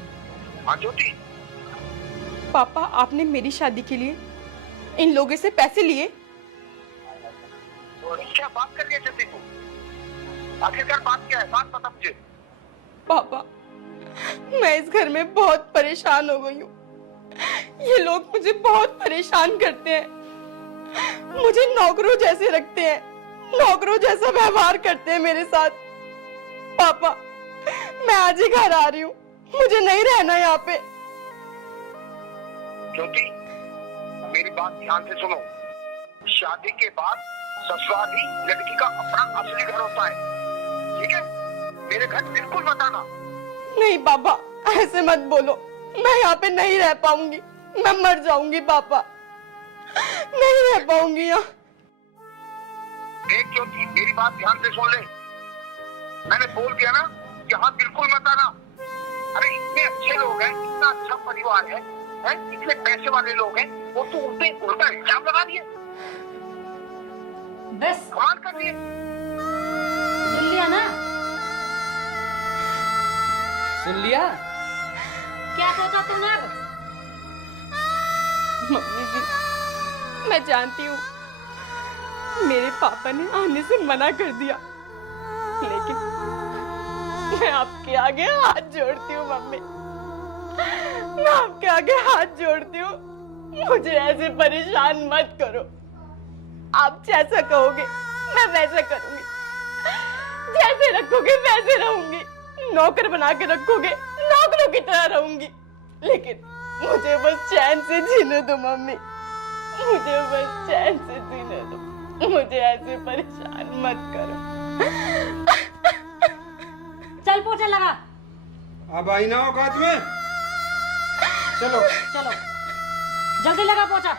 हाँ ज्योति। पापा, आपने मेरी शादी के लिए इन लोगों से पैसे लिए? और क्या बात कर रही है जल्दी तू? आखिरकार बात क्या है? बात बता मुझे। पापा, मैं इस घर में बहुत परेशान हो गई हूँ। ये लोग मुझे बहुत परेशान करते हैं, मुझे नौकरों जैसे रखते हैं, नौकरों जैसा व्यवहार करते हैं मेरे साथ। पापा, मैं आज ही घर आ रही हूँ, मुझे नहीं रहना यहाँ पे। ज्योति, मेरी बात ध्यान से सुनो। शादी के बाद ससुराल ही लड़की का अपना असली घर होता है, ठीक है? मेरे घर बिल्कुल मत आना। नहीं पापा, ऐसे मत बोलो, मैं यहाँ पे नहीं रह पाऊंगी, मैं मर जाऊंगी पापा, नहीं रह पाऊंगी यहाँ। देख ज्योति, मेरी बात ध्यान से सुन ले। मैंने बोल दिया ना, यहाँ बिल्कुल मत आना। अरे इतने अच्छे लोग हैं, इतना अच्छा परिवार है, इतने पैसे वाले लोग हैं, वो तो उल्टा इल्जाम लगा दिए, बस कमाल कर दिए। सुन लिया ना? सुन लिया? क्या सोचा तुमने अब? मम्मी जी, मैं जानती हूँ मेरे पापा ने आने से मना कर दिया, लेकिन मैं आपके आगे हाथ जोड़ती हूँ मम्मी, मैं आपके आगे हाथ जोड़ती हूँ, मुझे ऐसे परेशान मत करो। आप जैसा कहोगे मैं वैसा करूंगी, जैसे रखोगे वैसे रहूंगी, नौकर बना के रखोगे नौकरों की तरह रहूंगी, लेकिन मुझे बस चैन से जीने दो मम्मी, मुझे बस चैन से जीने दो, मुझे ऐसे परेशान मत करो। चल पोछा लगा। अब आई ना औकात में, चलो चलो जल्दी लगा पोछा।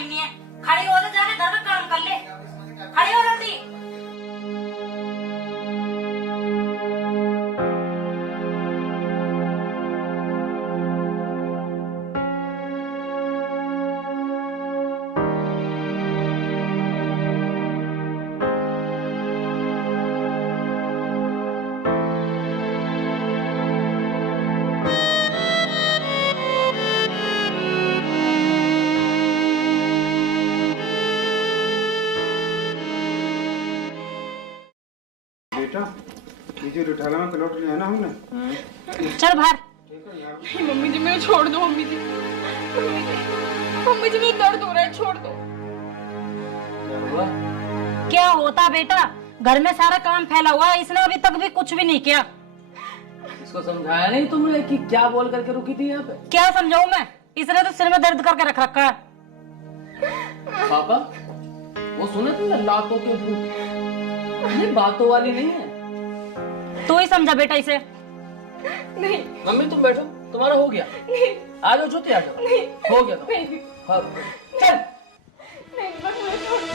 टाइम नहीं है। खड़ी हो तो जाके घर का काम कर ले। खड़ी हो जल्दी। बेटा ये जो रिठाला में प्लॉट लिया ना हमने, चल बाहर। नहीं मम्मी जी, मेरे छोड़ दो मम्मी जी। मम्मी जी मेरे दर्द हो रहा है, छोड़ दो। क्या होता बेटा, घर में सारा काम फैला हुआ है, इसने अभी तक भी कुछ भी नहीं किया। इसको समझाया नहीं तुमने कि क्या बोल करके रुकी थी यहाँ पे? क्या समझाऊं मैं, इसने तो सिर में दर्द करके रख रखा है। पापा वो सुने तुमने, लातों के भूत, ये बातों वाली नहीं है। तू ही समझा बेटा इसे। नहीं मम्मी तुम बैठो, तुम्हारा हो गया। नहीं आ जाओ ज्योति, आ जाओ। नहीं हो गया तो। नहीं हाँ, चल। नहीं बस मुझे छोड़ दो।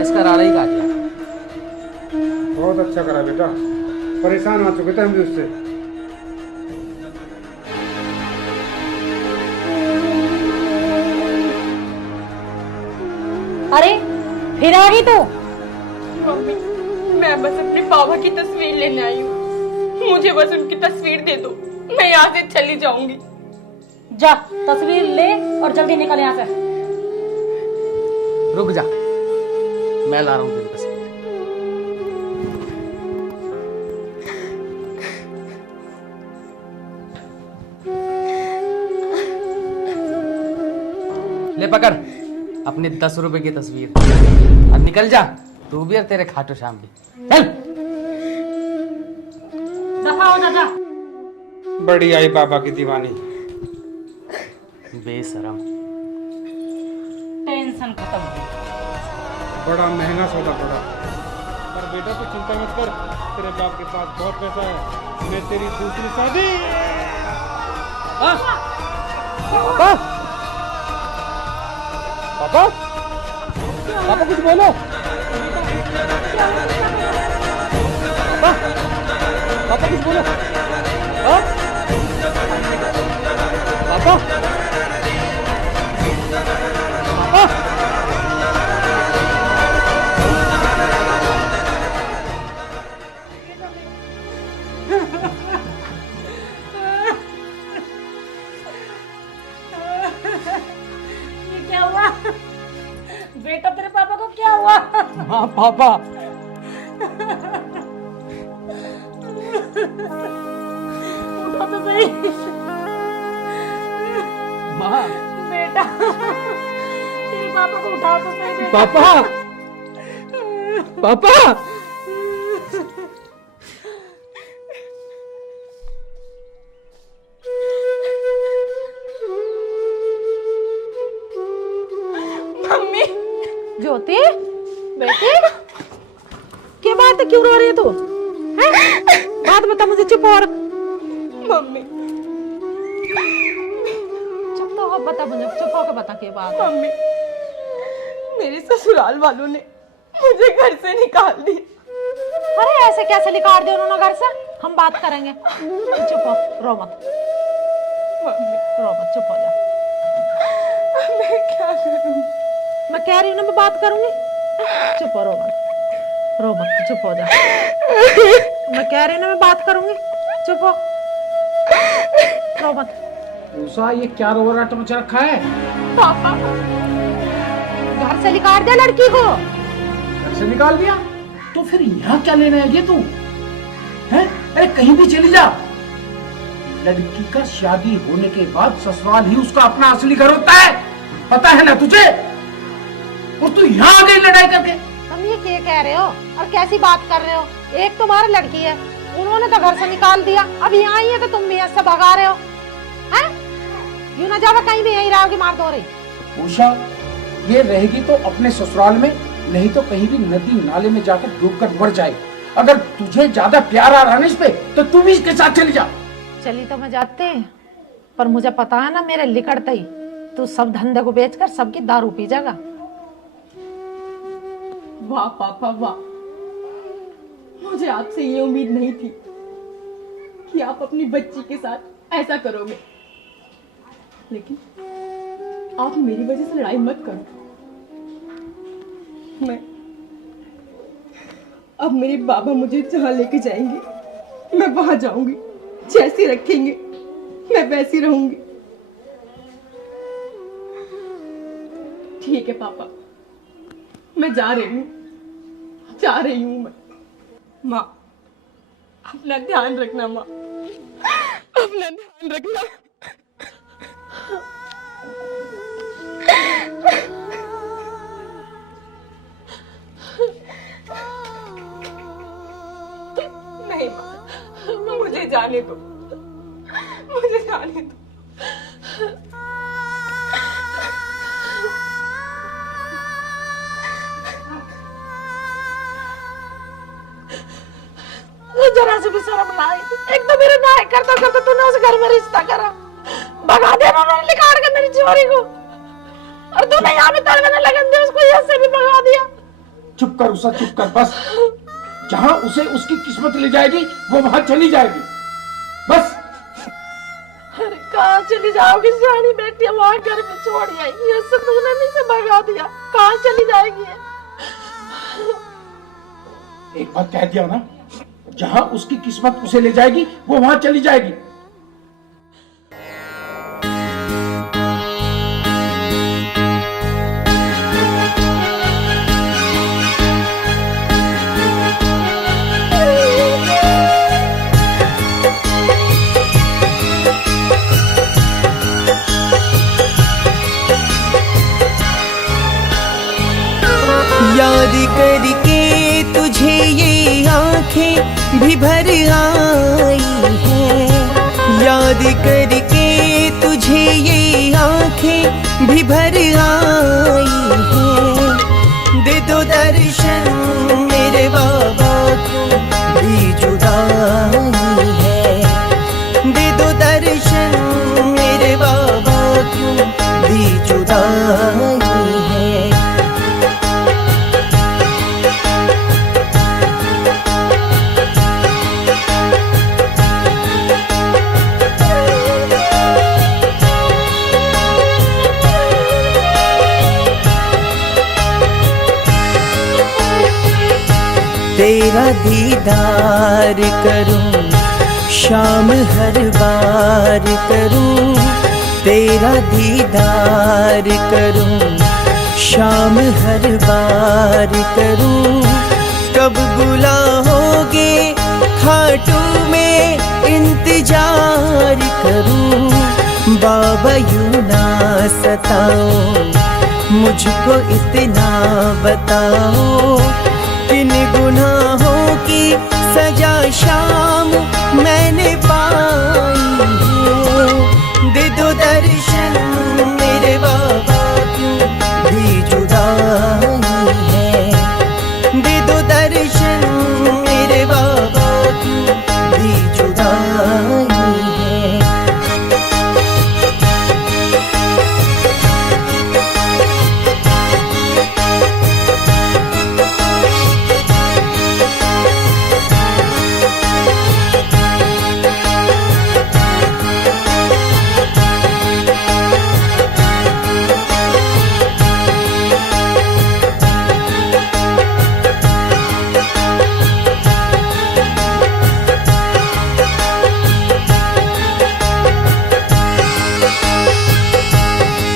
इसका राड़ा ही काट दिया। बहुत अच्छा करा बेटा, परेशान हो चुके थे हम भी उससे। अरे फिर आ गई तू? मम्मी मैं बस अपने पापा की तस्वीर लेने आई हूँ, मुझे बस उनकी तस्वीर दे दो, मैं यहाँ से चली जाऊंगी। जा तस्वीर ले और जल्दी निकल यहाँ से। रुक जा, मैं ला रहा हूँ तेरी तस्वीर। ले पकड़ अपनी 10 रुपए की तस्वीर, अब निकल जा तू भी और तेरे खाटू श्याम भी। चल। दफा हो जा। बड़ी आई पापा की दीवानी। बेशरम। टेंशन खत्म। बड़ा महंगा सौदा पड़ा, पर बेटा तू चिंता मत कर, तेरे बाप के पास बहुत पैसा है, मैं तेरी दूसरी शादी। पापा पापा पापा कुछ बोलो। पापा पापा कुछ बोलो। हाँ? पापा पापा ये क्या हुआ बेटा, तेरे पापा को क्या हुआ? हाँ पापा उठो तो सही। माँ बेटा तेरे पापा को उठाओ तो सही। बेटा पापा पापा मम्मी ज्योति बेटी, क्या बात है, क्यों रो रही है तू? हैं? बात बता मुझे, चुप और मम्मी चुप तो हो, बता मुझे, चुप होकर बता क्या बात है। मम्मी मेरे ससुराल वालों ने मुझे घर से निकाल दिया। अरे ऐसे कैसे निकाल दिया उन्होंने घर से? हम बात करेंगे, चुप हो, रो मत। मम्मी रो मत, चुप हो जा। मैं क्या करूं? मैं कह रही हूँ ना, मैं बात करूंगी, चुप हो, रो मत, रो मत, चुप हो जा। मैं कह रही हूँ ना, मैं बात करूंगी, चुप हो, रो मत। उषा ये क्या रो रहा मचा रखा है? पापा घर से निकाल दिया लड़की को। घर से निकाल दिया तो फिर यहाँ क्या लेने आई है तू? हैं? अरे कहीं भी चली जा, लड़की का शादी होने के बाद ससुराल ही उसका अपना असली घर होता है, पता है ना तुझे? और तू यहाँ आ गई लड़ाई करके। तुम ये क्या कह रहे हो और कैसी बात कर रहे हो? एक तुम्हारी लड़की है, उन्होंने तो घर से निकाल दिया, अब यहाँ आई है तो तुम भी ऐसे भगा रहे हो हैं? यूं ना जाओ कहीं भी यहीं रहोगी मार दो रही। उषा, ये रहेगी तो अपने ससुराल में, नहीं तो कहीं भी नदी नाले में जाकर डूबकर मर जाए। अगर तुझे ज्यादा प्यार आ रहा है इस पे तो तू भी इसके साथ चली जा। चली तो मैं जाते, पर मुझे पता है ना मेरे लिकड़ते ही तू सब धंधे को बेचकर सबकी दारू पी जाएगा। वाह पापा वाह, मुझे आपसे ये उम्मीद नहीं थी कि आप अपनी बच्ची के साथ ऐसा करोगे, लेकिन आप मेरी वजह से लड़ाई मत करो। अब मेरे बाबा मुझे जहां लेके जाएंगे मैं वहां जाऊंगी, जैसी रखेंगे मैं वैसी रहूंगी। ठीक है पापा, मैं जा रही हूँ मैं। माँ, अपना ध्यान रखना माँ, अपना ध्यान रखना। नहीं माँ, मुझे जाने दो, मुझे जाने दो। जरा से भी शर्म ना आई। एक तो मेरे नाय करता करता तूने उस घर में रिश्ता करा, भगा दिया उन्होंने निकाल के मेरी छोरी को, और तूने यहाँ पे तड़कने लगन दे उसको यहाँ से भी भगा दिया। चुप कर उषा, चुप कर बस। जहाँ उसे उसकी किस्मत ले जाएगी वो वहां चली जाएगी, बस। अरे कहाँ चली जाओगी सानी बेटी, वहां घर में छोड़ आई, ये सब तूने भी से भगा दिया, कहाँ चली जाएगी? एक बात कह दिया ना, जहां उसकी किस्मत उसे ले जाएगी वो वहां चली जाएगी। याद करके तुझे ये आंखें भी भर आई है, याद करके तुझे ये आंखें भी भर आई है। दे दो दर्शन मेरे बाबा को भी जुदाई है, दे दो दर्शन मेरे बाबा को भी जुदाई है। तेरा दीदार करूं शाम हर बार करूं, तेरा दीदार करूं शाम हर बार करूं। कब बुलाओगे खाटू में इंतजार करूं। बाबा यूं ना सताओ मुझको, इतना बताओ किन गुनाहों की सजा शाम मैंने पाई है। दे दो दर्शन मेरे बाबा क्यों भी जुदाई है, दे दो दर्शन मेरे बाबा क्यों भी जुदाई है।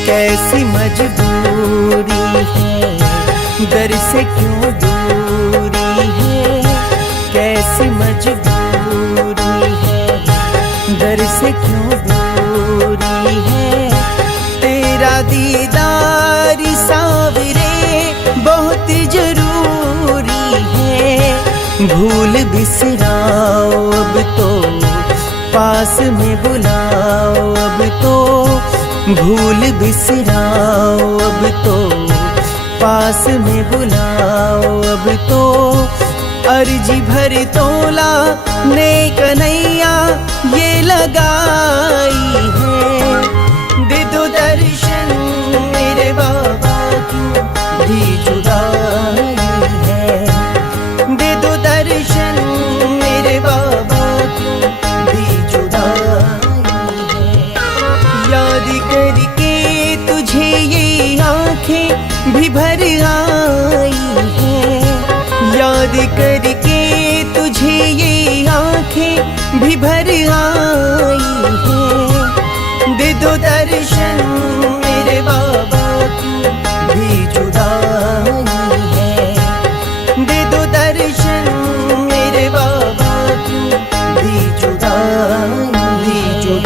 कैसी मजबूरी है, दर से क्यों दूरी है। कैसी मजबूरी है, दर से से क्यों दूरी है, तेरा दीदार सावरे बहुत जरूरी है। भूल बिसराओ अब तो पास में बुलाओ, अब तो भूल बिसराओ, अब तो पास में बुलाओ, अब तो अर्जी भर तोला ने कन्हैया ये लगाई है। दे दो दर्शन मेरे बाबा क्यों भी जुदाई है, दे दो दर्शन मेरे बाबा क्यों भी जुदाई है। याद करके तुझे ये आंखें भी भर आई है, याद करके तुझे ये आंखें भी भर आई है। दे दो दर्शन मेरे बाबा क्यों भी जुदाई है, दे दो दर्शन मेरे बाबा क्यों भी जुदाई है।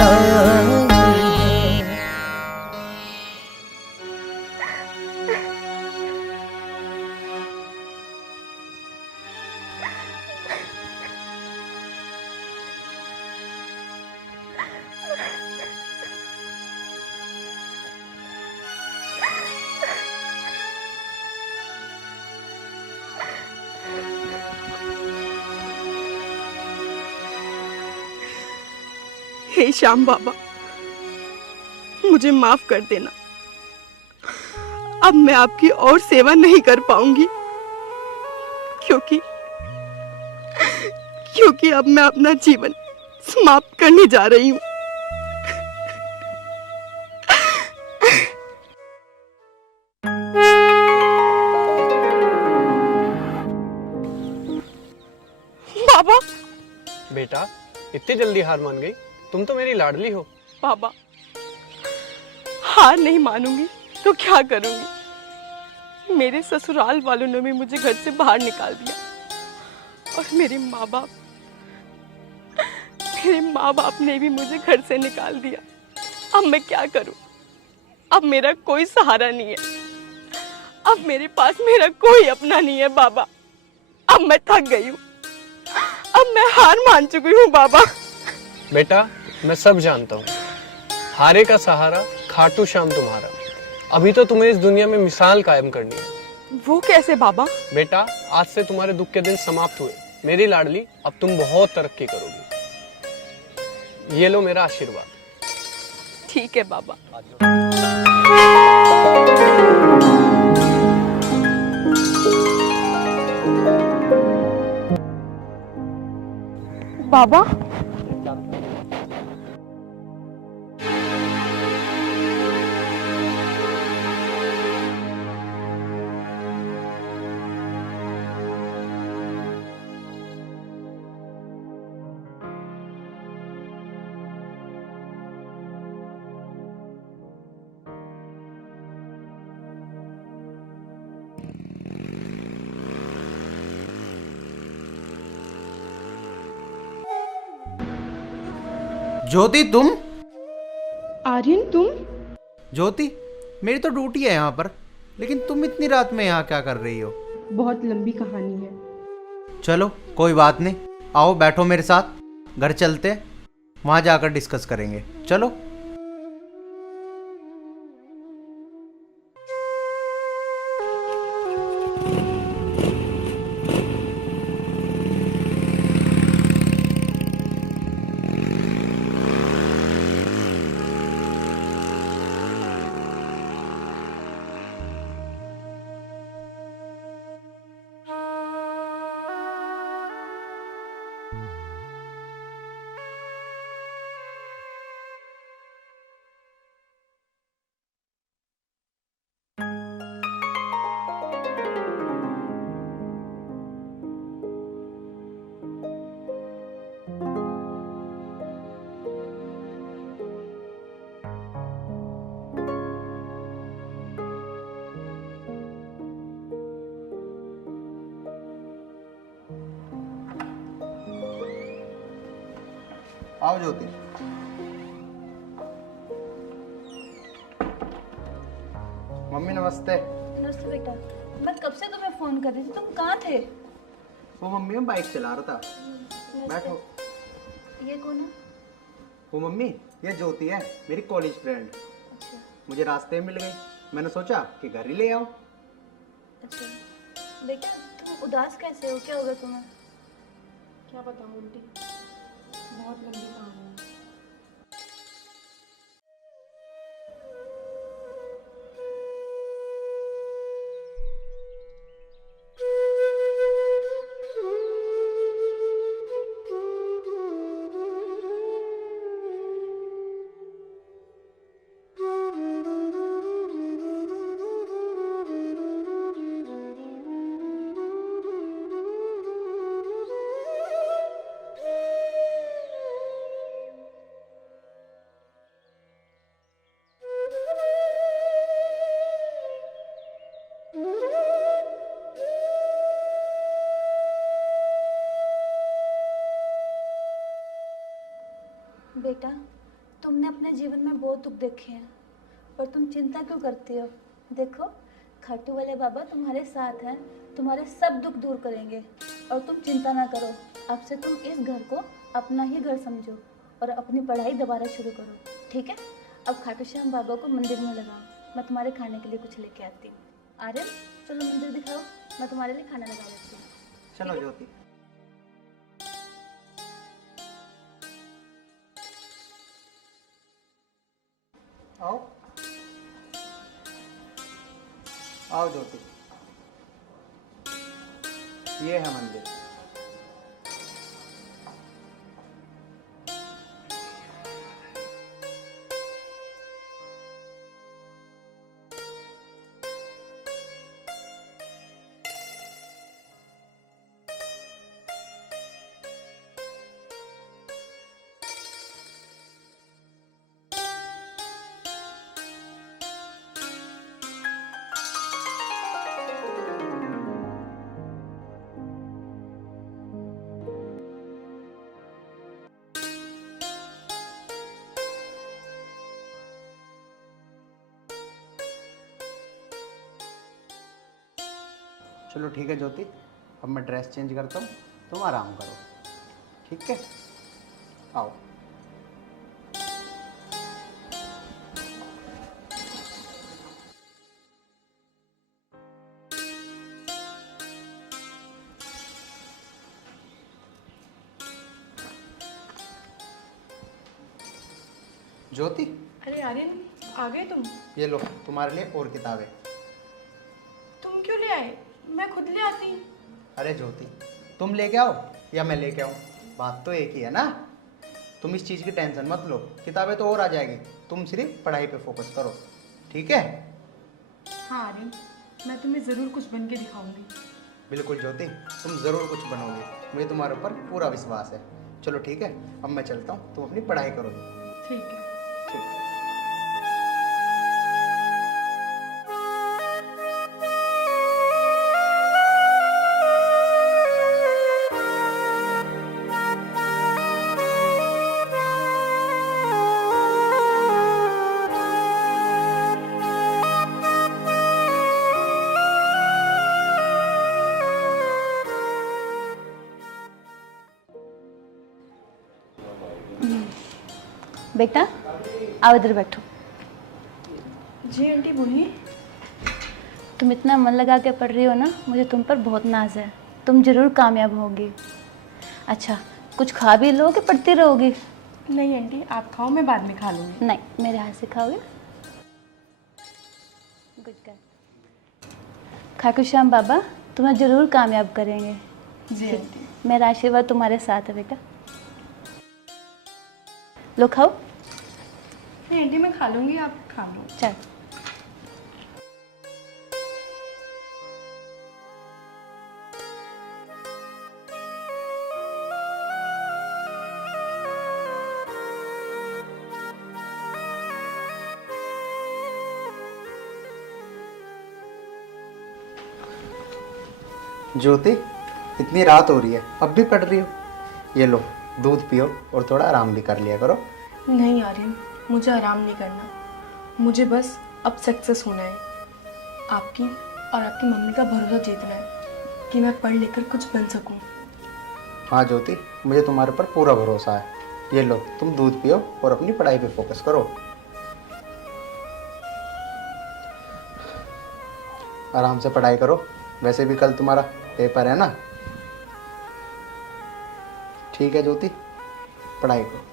हे श्याम बाबा, मुझे माफ कर देना। अब मैं आपकी और सेवा नहीं कर पाऊंगी, क्योंकि अब मैं अपना जीवन समाप्त करने जा रही हूँ। बाबा। बेटा, इतनी जल्दी हार मान गई? तुम तो मेरी लाडली हो। बाबा, हार नहीं मानूंगी तो क्या करूंगी? मेरे ससुराल वालों ने भी मुझे घर से बाहर निकाल दिया और मेरे माँ बाप ने भी मुझे घर से निकाल दिया। अब मैं क्या करूं? अब मेरा कोई सहारा नहीं है, अब मेरे पास मेरा कोई अपना नहीं है बाबा। अब मैं थक गई हूँ, अब मैं हार मान चुकी हूँ बाबा। बेटा, मैं सब जानता हूँ। हारे का सहारा खाटू श्याम तुम्हारा। अभी तो तुम्हें इस दुनिया में मिसाल कायम करनी है। वो कैसे बाबा? बेटा, आज से तुम्हारे दुख के दिन समाप्त हुए। मेरी लाडली, अब तुम बहुत तरक्की करोगी। ये लो मेरा आशीर्वाद। ठीक है बाबा। बाबा, ज्योति, तुम? आर्यन, तुम? ज्योति, मेरी तो ड्यूटी है यहाँ पर, लेकिन तुम इतनी रात में यहाँ क्या कर रही हो? बहुत लंबी कहानी है। चलो कोई बात नहीं, आओ बैठो मेरे साथ, घर चलते, वहाँ जाकर डिस्कस करेंगे। चलो। आओ ज्योति। मम्मी नमस्ते। नमस्ते बेटा। मैं कब से तुम्हें फोन कर रही थी, तुम कहाँ थे? वो मम्मी मैं बाइक चला रहा था। बैठो। ये कौन है? वो मम्मी ये ज्योति है, मेरी कॉलेज फ्रेंड। अच्छा मुझे रास्ते में मिल गई, मैंने सोचा कि घर ही ले आऊं। अच्छा। बेटा तुम उदास कैसे हो, क्या होगा तुम्हें? क्या बताऊँ आंटी, बहुत लंबी कहानी है। बेटा तुमने अपने जीवन में बहुत दुख देखे हैं, पर तुम चिंता क्यों करती हो? देखो खाटू वाले बाबा तुम्हारे साथ हैं, तुम्हारे सब दुख दूर करेंगे। और तुम चिंता ना करो, अब से तुम इस घर को अपना ही घर समझो और अपनी पढ़ाई दोबारा शुरू करो, ठीक है? अब खाटू श्याम बाबा को मंदिर में लगाओ, मैं तुम्हारे खाने के लिए कुछ लेके आती हूँ। आर्यन चलो मंदिर दिखाओ, मैं तुम्हारे लिए खाना लगा देती हूँ। चलो ज्योति। आओ आओ ज्योति, ये है मंदिर। चलो ठीक है ज्योति, अब मैं ड्रेस चेंज करता हूँ, तुम आराम करो, ठीक है? आओ। ज्योति अरे आर्यन आ गए तुम? ये लो तुम्हारे लिए और किताबें। तुम क्यों ले आए? मैं खुद ले आती। अरे ज्योति तुम लेके आओ या मैं लेके आऊँ, बात तो एक ही है ना। तुम इस चीज़ की टेंशन मत लो, किताबें तो और आ जाएगी, तुम सिर्फ पढ़ाई पे फोकस करो, ठीक है? हाँ आर्यन, मैं तुम्हें ज़रूर कुछ बन के दिखाऊंगी। बिल्कुल ज्योति, तुम ज़रूर कुछ बनोगे, मुझे तुम्हारे ऊपर पूरा विश्वास है। चलो ठीक है, अब मैं चलता हूँ, तुम अपनी पढ़ाई करोगे। ठीक है। ठीक है। बेटा आओ इधर बैठो। जी आंटी बोलिए। तुम इतना मन लगा के पढ़ रही हो ना, मुझे तुम पर बहुत नाज है, तुम जरूर कामयाब होगी। अच्छा कुछ खा भी लोगे, पढ़ती रहोगी? नहीं आंटी आप खाओ, मैं बाद में खा लूँगी। नहीं मेरे हाथ से खाओगे। Good girl. खाटू श्याम बाबा तुम्हें जरूर कामयाब करेंगे। जी आंटी। मेरा आशीर्वाद तुम्हारे साथ है बेटा। लो खाओ। नहीं आंटी मैं खा लूँगी, आप खा लो। चल। ज्योति इतनी रात हो रही है, अब भी पढ़ रही हो? ये लो दूध पियो और थोड़ा आराम भी कर लिया करो। नहीं आर्यन, मुझे आराम नहीं करना, मुझे बस अब सक्सेस होना है। आपकी और आपकी मम्मी का भरोसा जीतना है कि मैं पढ़ लिख कर कुछ बन सकूं। हाँ ज्योति, मुझे तुम्हारे पर पूरा भरोसा है। ये लो, तुम दूध पियो और अपनी पढ़ाई पे फोकस करो। आराम से पढ़ाई करो, वैसे भी कल तुम्हारा पेपर है ना। ठीक है ज्योति, पढ़ाई करो।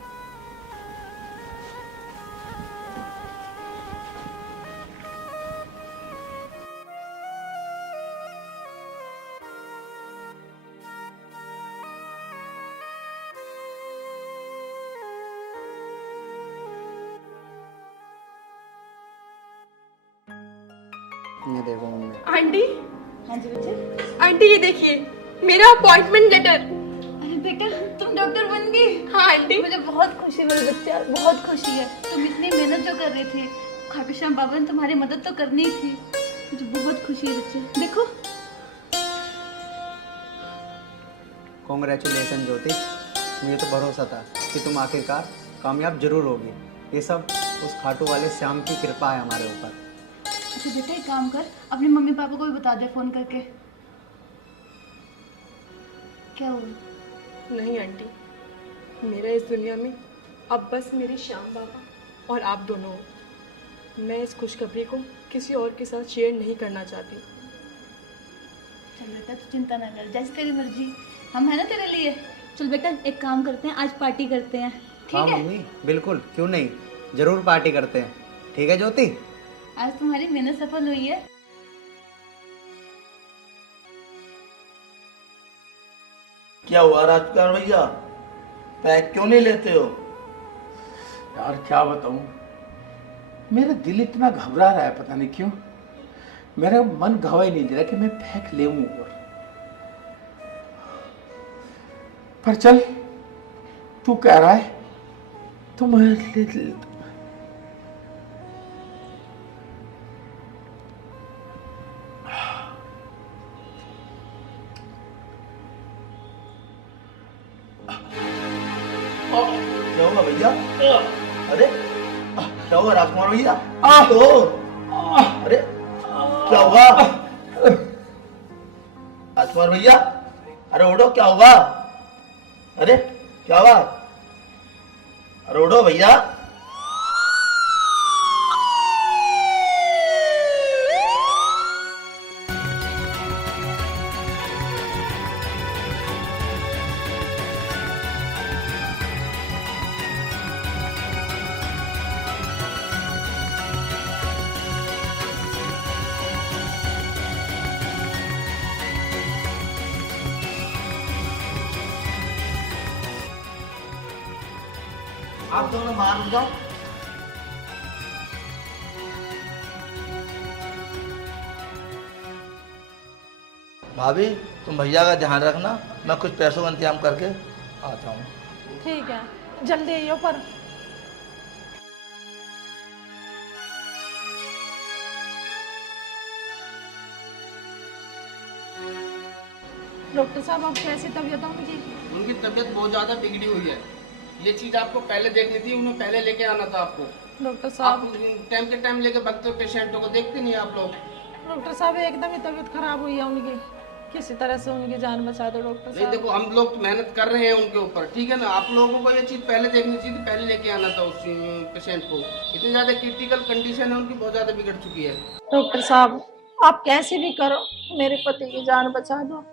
ये देखो मम्मी। आंटी, हाँ जी बच्चे। आंटी ये देखिए मेरा अपॉइंटमेंट लेटर। अरे बेटा, तुम डॉक्टर बन गई। हाँ आंटी। मुझे बहुत खुशी मेरे बच्चे, बहुत खुशी है। तुम इतनी मेहनत जो कर रहे थे, खाटू श्याम बाबा ने तुम्हारी मदद तो करनी ही थी। मुझे बहुत खुशी है बच्चे। देखो, कॉन्ग्रेचुलेसन ज्योति, मुझे तो भरोसा था कि तुम आखिरकार कामयाब जरूर होगी। ये सब उस खाटू वाले श्याम की कृपा है हमारे ऊपर। अच्छा बेटा, एक काम कर, अपने मम्मी पापा को भी बता दे फोन करके। क्या हुआ? नहीं आंटी, मेरा इस दुनिया में अब बस मेरे श्याम बाबा और आप दोनों हो। मैं इस खुशखबरी को किसी और के साथ शेयर नहीं करना चाहती। चल बेटा, तू चिंता ना कर, जैसे तेरी मर्जी, हम है ना तेरे लिए। चल बेटा, एक काम करते हैं, आज पार्टी करते हैं, ठीक हाँ है? मम्मी, बिल्कुल, क्यों नहीं, जरूर पार्टी करते हैं। ठीक है ज्योति? आज तुम्हारी मेहनत सफल हुई है। क्या हुआ राजकुमार भैया, पैक क्यों नहीं लेते हो? यार क्या बताऊं, मेरा दिल इतना घबरा रहा है, पता नहीं क्यों। मेरा मन गवाही नहीं दे रहा कि मैं फेंक ले। पर चल, तू कह रहा है तो मैं ले लेता। क्या हुआ भैया? अरे क्या हुआ राजकुमार भैया? तो अरे क्या हुआ राजकुमार भैया? अरे उठो, क्या हुआ? अरे क्या हुआ? अरे उठो भैया। आप दोनों मान जाओ। भाभी, तुम भैया का ध्यान रखना, मैं कुछ पैसों का इंतजाम करके आता हूँ। ठीक है, जल्दी आइयो। पर डॉक्टर साहब, अब कैसी तबीयत है उनकी? उनकी तबीयत बहुत ज़्यादा बिगड़ी हुई है। ये चीज़ आपको पहले देखनी थी, उन्हें पहले लेके आना था आपको। डॉक्टर आप साहब, टाइम के टाइम लेके भगते हो, पेशेंटों को देखते नहीं आप लोग। डॉक्टर साहब एकदम ही तबीयत खराब हुई है उनकी। किसी तरह से उनकी जान बचा दो डॉक्टर नहीं साहब। देखो, हम लोग तो मेहनत कर रहे हैं उनके ऊपर, ठीक है ना। आप लोगों को ये चीज़ पहले देखनी चाहिए, पहले लेके आना था उस पेशेंट को। इतनी ज़्यादा क्रिटिकल कंडीशन है उनकी, बहुत ज़्यादा बिगड़ चुकी है। डॉक्टर साहब, आप कैसे भी करो मेरे पति की जान बचा दो।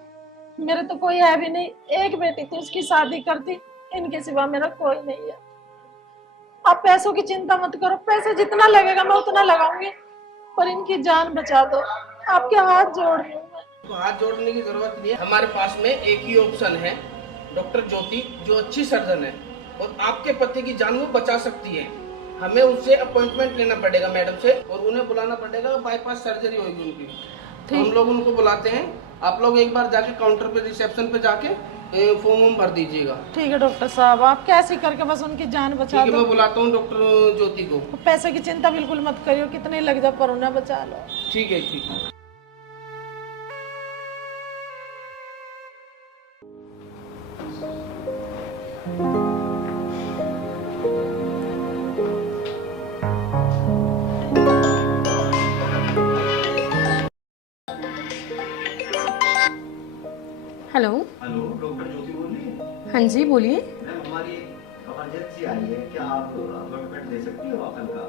मेरे तो कोई है भी नहीं, एक बेटी थी, उसकी शादी कर दी, इनके सिवा मेरा कोई नहीं है। आप पैसों की चिंता मत करो, पैसा जितना लगेगा मैं उतना लगाऊंगी, पर इनकी जान बचा दो। आपके हाथ जोड़ रही हूँ मैं। तो हाथ जोड़ने की जरूरत नहीं है, हमारे पास में एक ही ऑप्शन है, डॉक्टर ज्योति, जो अच्छी सर्जन है और आपके पति की जान वो बचा सकती है। हमें उससे अपॉइंटमेंट लेना पड़ेगा मैडम से, और उन्हें बुलाना पड़ेगा, बाईपास सर्जरी होगी उनकी। तो हम लोग उनको बुलाते हैं, आप लोग एक बार जाके काउंटर पे, रिसेप्शन पे जाके फॉर्म भर दीजिएगा। ठीक है डॉक्टर साहब, आप कैसे करके बस उनकी जान बचा दो। मैं बुलाता हूँ डॉक्टर ज्योति को। पैसे की चिंता बिल्कुल मत करियो, कितने लग जाए पर उन्हें बचा लो। ठीक है, ठीक है। हाँ जी बोलिए। मैम हमारी इमरजेंसी आई है, क्या आप अपॉइंटमेंट दे सकती हो कल का?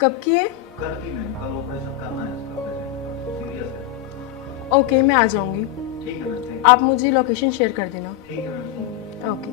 कब की है? कल की मैम, कल ऑपरेशन करना है उसका, पेशेंट का सीरियस है। ओके, मैं आ जाऊंगी। ठीक है मैम, थैंक यू। आप मुझे लोकेशन शेयर कर देना। ठीक है मैम। ओके।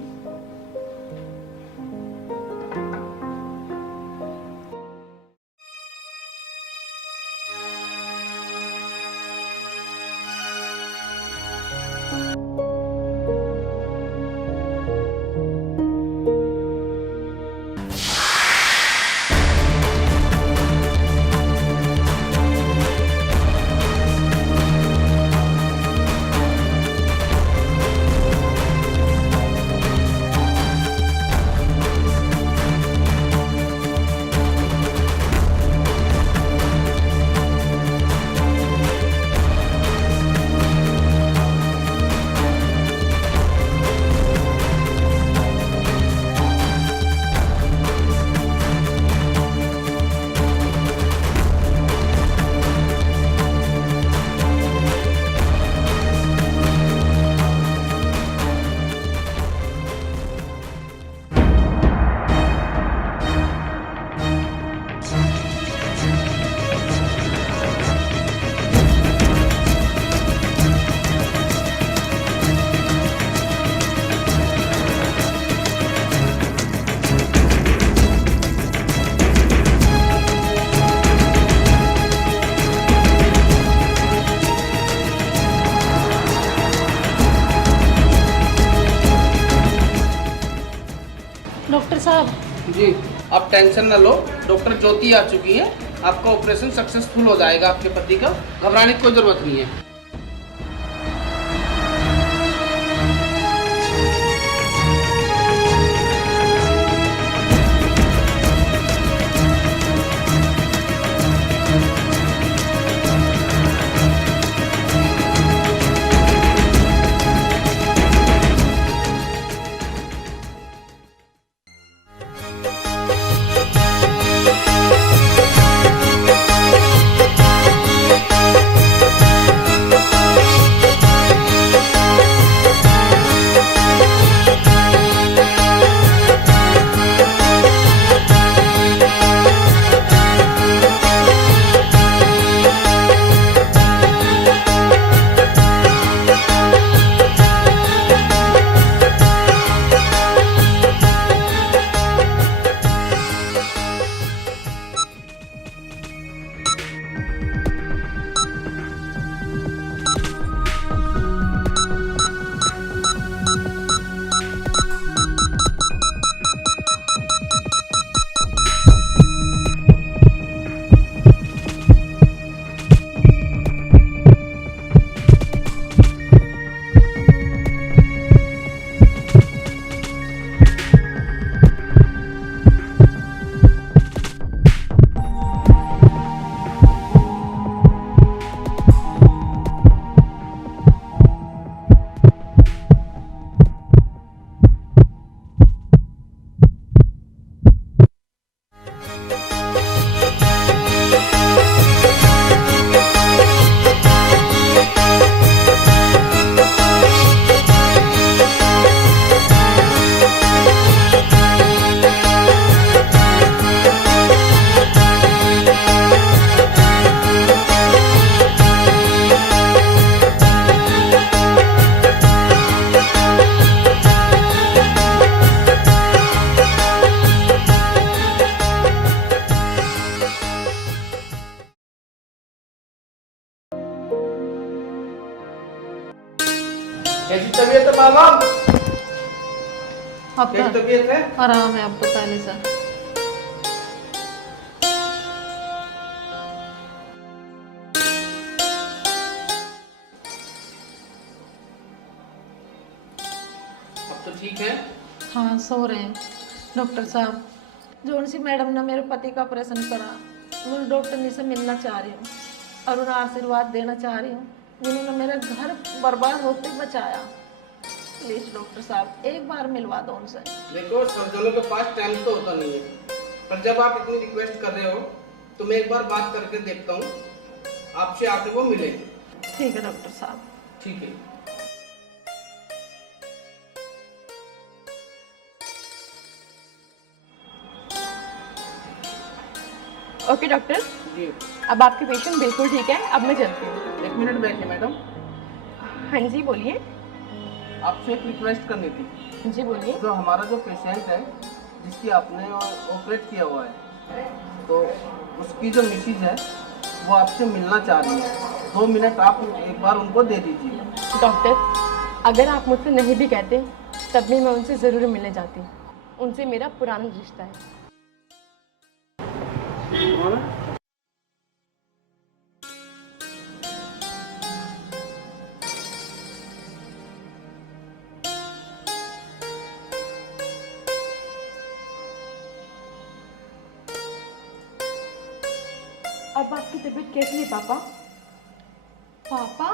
डॉक्टर साहब। जी, आप टेंशन न लो, डॉक्टर ज्योति आ चुकी है, आपका ऑपरेशन सक्सेसफुल हो जाएगा आपके पति का, घबराने की कोई जरूरत नहीं है। कैसी तबीयत है मामा? कैसी तबीयत है? आराम है अब तो पहले से। अब तो ठीक है? हाँ सो रहे हैं। डॉक्टर साहब, जोन सी मैडम ने मेरे पति का ऑपरेशन करा, मैं डॉक्टर से मिलना चाह रही हूँ और उन्हें आशीर्वाद देना चाह रही हूँ जिन्होंने मेरा घर बर्बाद होते बचाया। प्लीज डॉक्टर साहब एक बार मिलवा दो उनसे। देखो, सर्जनों के पास टाइम तो होता नहीं है, पर जब आप इतनी रिक्वेस्ट कर रहे हो तो मैं एक बार बात करके देखता हूँ, आपसे आके वो मिले। ठीक है डॉक्टर साहब। ठीक है। ओके डॉक्टर, जी अब आपके पेशेंट बिल्कुल ठीक है, अब मैं चलती हूँ। 1 मिनट बैठिए मैडम, हाँ जी बोलिए। आपसे एक रिक्वेस्ट करनी थी। जी बोलिए। जो हमारा जो पेशेंट है जिसकी आपने ऑपरेट किया हुआ है, तो उसकी जो मिसेज है वो आपसे मिलना चाह रही है। 2 मिनट आप एक बार उनको दे दीजिए। डॉक्टर, अगर आप मुझसे नहीं भी कहते तब भी मैं उनसे ज़रूर मिलने जाती। उनसे मेरा पुराना रिश्ता है। अब आपकी तबीयत कैसी है पापा? पापा?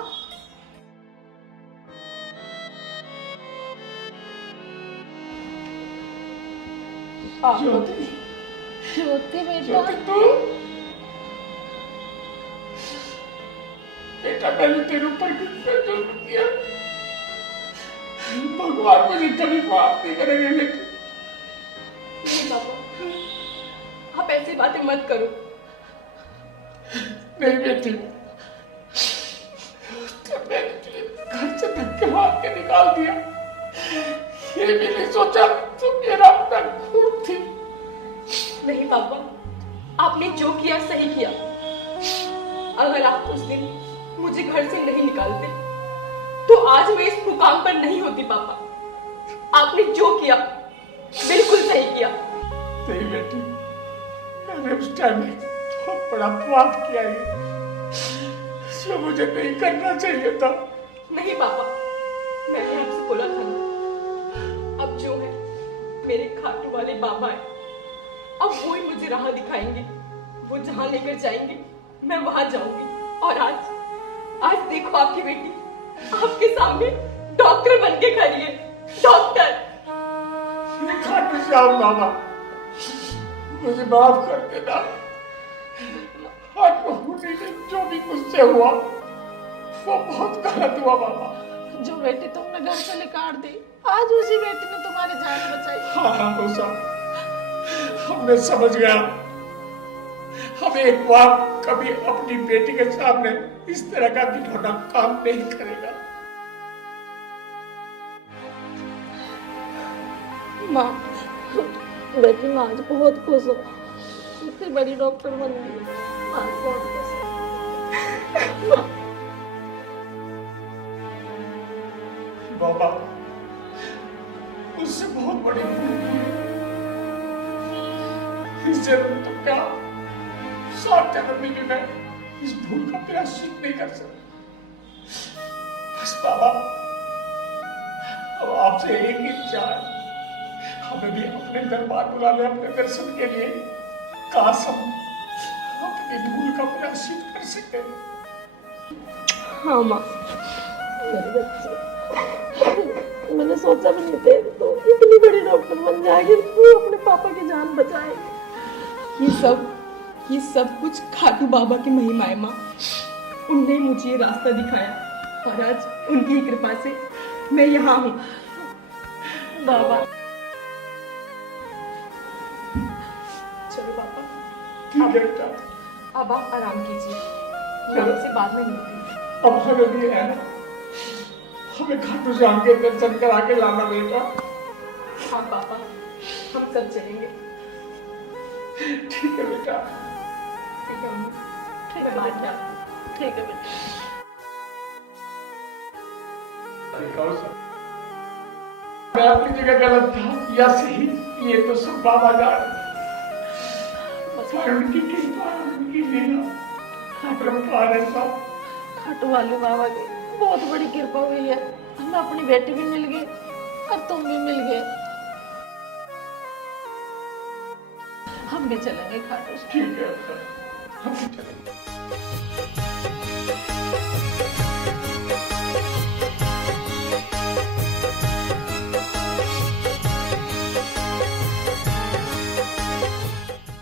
ज्योति, ज्योति बेटा, ज्योति तू बेटा, मैंने तेरे ऊपर कितना जुल्म किया, भगवान मुझे कभी माफ नहीं करेंगे बेटे। नहीं पापा, आप ऐसी बातें मत करो। नहीं बेटी, जब मैंने तुझे घर से धक्के मार के निकाल दिया, ये भी नहीं सोचा तू मेरा अपना खून थी। नहीं पापा, आपने जो किया सही किया। अगर आप उस दिन मुझे घर से नहीं निकालते तो आज मैं इस मुकाम पर नहीं होती पापा। आपने जो किया बिल्कुल सही किया। सही बेटी, मैंने उस टाइम में बहुत बड़ा अपराध किया है जो मुझे नहीं करना चाहिए था। नहीं पापा, मैंने आपसे बोला था ना, अब जो है मेरे खाटू वाले बाबा है, अब वो ही मुझे राह दिखाएंगे। वो जहां लेकर जाएंगे मैं वहां जाऊंगी। और आज देखो आपकी बेटी आपके सामने डॉक्टर बन के खड़ी है। डॉक्टर खाटू श्याम बाबा, मुझे माफ कर देना। आज बहुटी ने जो भी मुझसे हुआ वो बहुत गलत हुआ बाबा। जो बेटी तुमने घर से निकाल दी, आज उसी बेटी ने तुम्हारी जान बचाई। हाँ मूसा, हमने समझ गया। हम एक बार कभी अपनी बेटी के सामने इस तरह का घिनौना काम नहीं करेगा। माँ, बेटी मैं आज बहुत खुश हूँ, इतनी बड़ी डॉक्टर बन गई। आज बहुत खुश हूँ। बाबा, उससे बहुत बड़ी भूल की है। इस जन्म तो क्या, 7 जन्म में भी मैं इस भूल का प्रायश्चित नहीं कर सकता। बस बाबा, अब आपसे एक ही विचार, हमें भी अपने दरबार बुला ले अपने दर्शन के लिए। काश हम अपनी भूल का प्रायश्चित कर सकते। हाँ माँ, मेरे बच्चे, मैंने सोचा भी नहीं था तो इतनी बड़ी डॉक्टर बन जाएगी, तू अपने पापा की जान बचाएगी। ये सब कुछ खाटू बाबा की महिमा है माँ। उनने मुझे ये रास्ता दिखाया और आज उनकी कृपा से मैं यहाँ हूँ। बाबा चलो पापा, ठीक है बेटा, अब आप आराम कीजिए, मैं आपसे बाद में मिलती हूँ। अब हमें भी है ना, हमें खाटू श्याम के दर्शन करा के लाना बेटा। हाँ पापा, हम सब चलेंगे। ठीक है बेटा। ठीक है मम्मी, ठीक है बेटा, ठीक है बेटा। मैं अपनी जगह गलत था या सही, ये तो सब बाबा जाने। उनकी कृपा, उनकी लीला, खाटू वाले बाबा की बहुत बड़ी कृपा हुई है। हमें अपनी बेटी भी मिल गई और तुम भी मिल गए। हम भी चलेंगे खाटू। ठीक है, हम भी चलेंगे।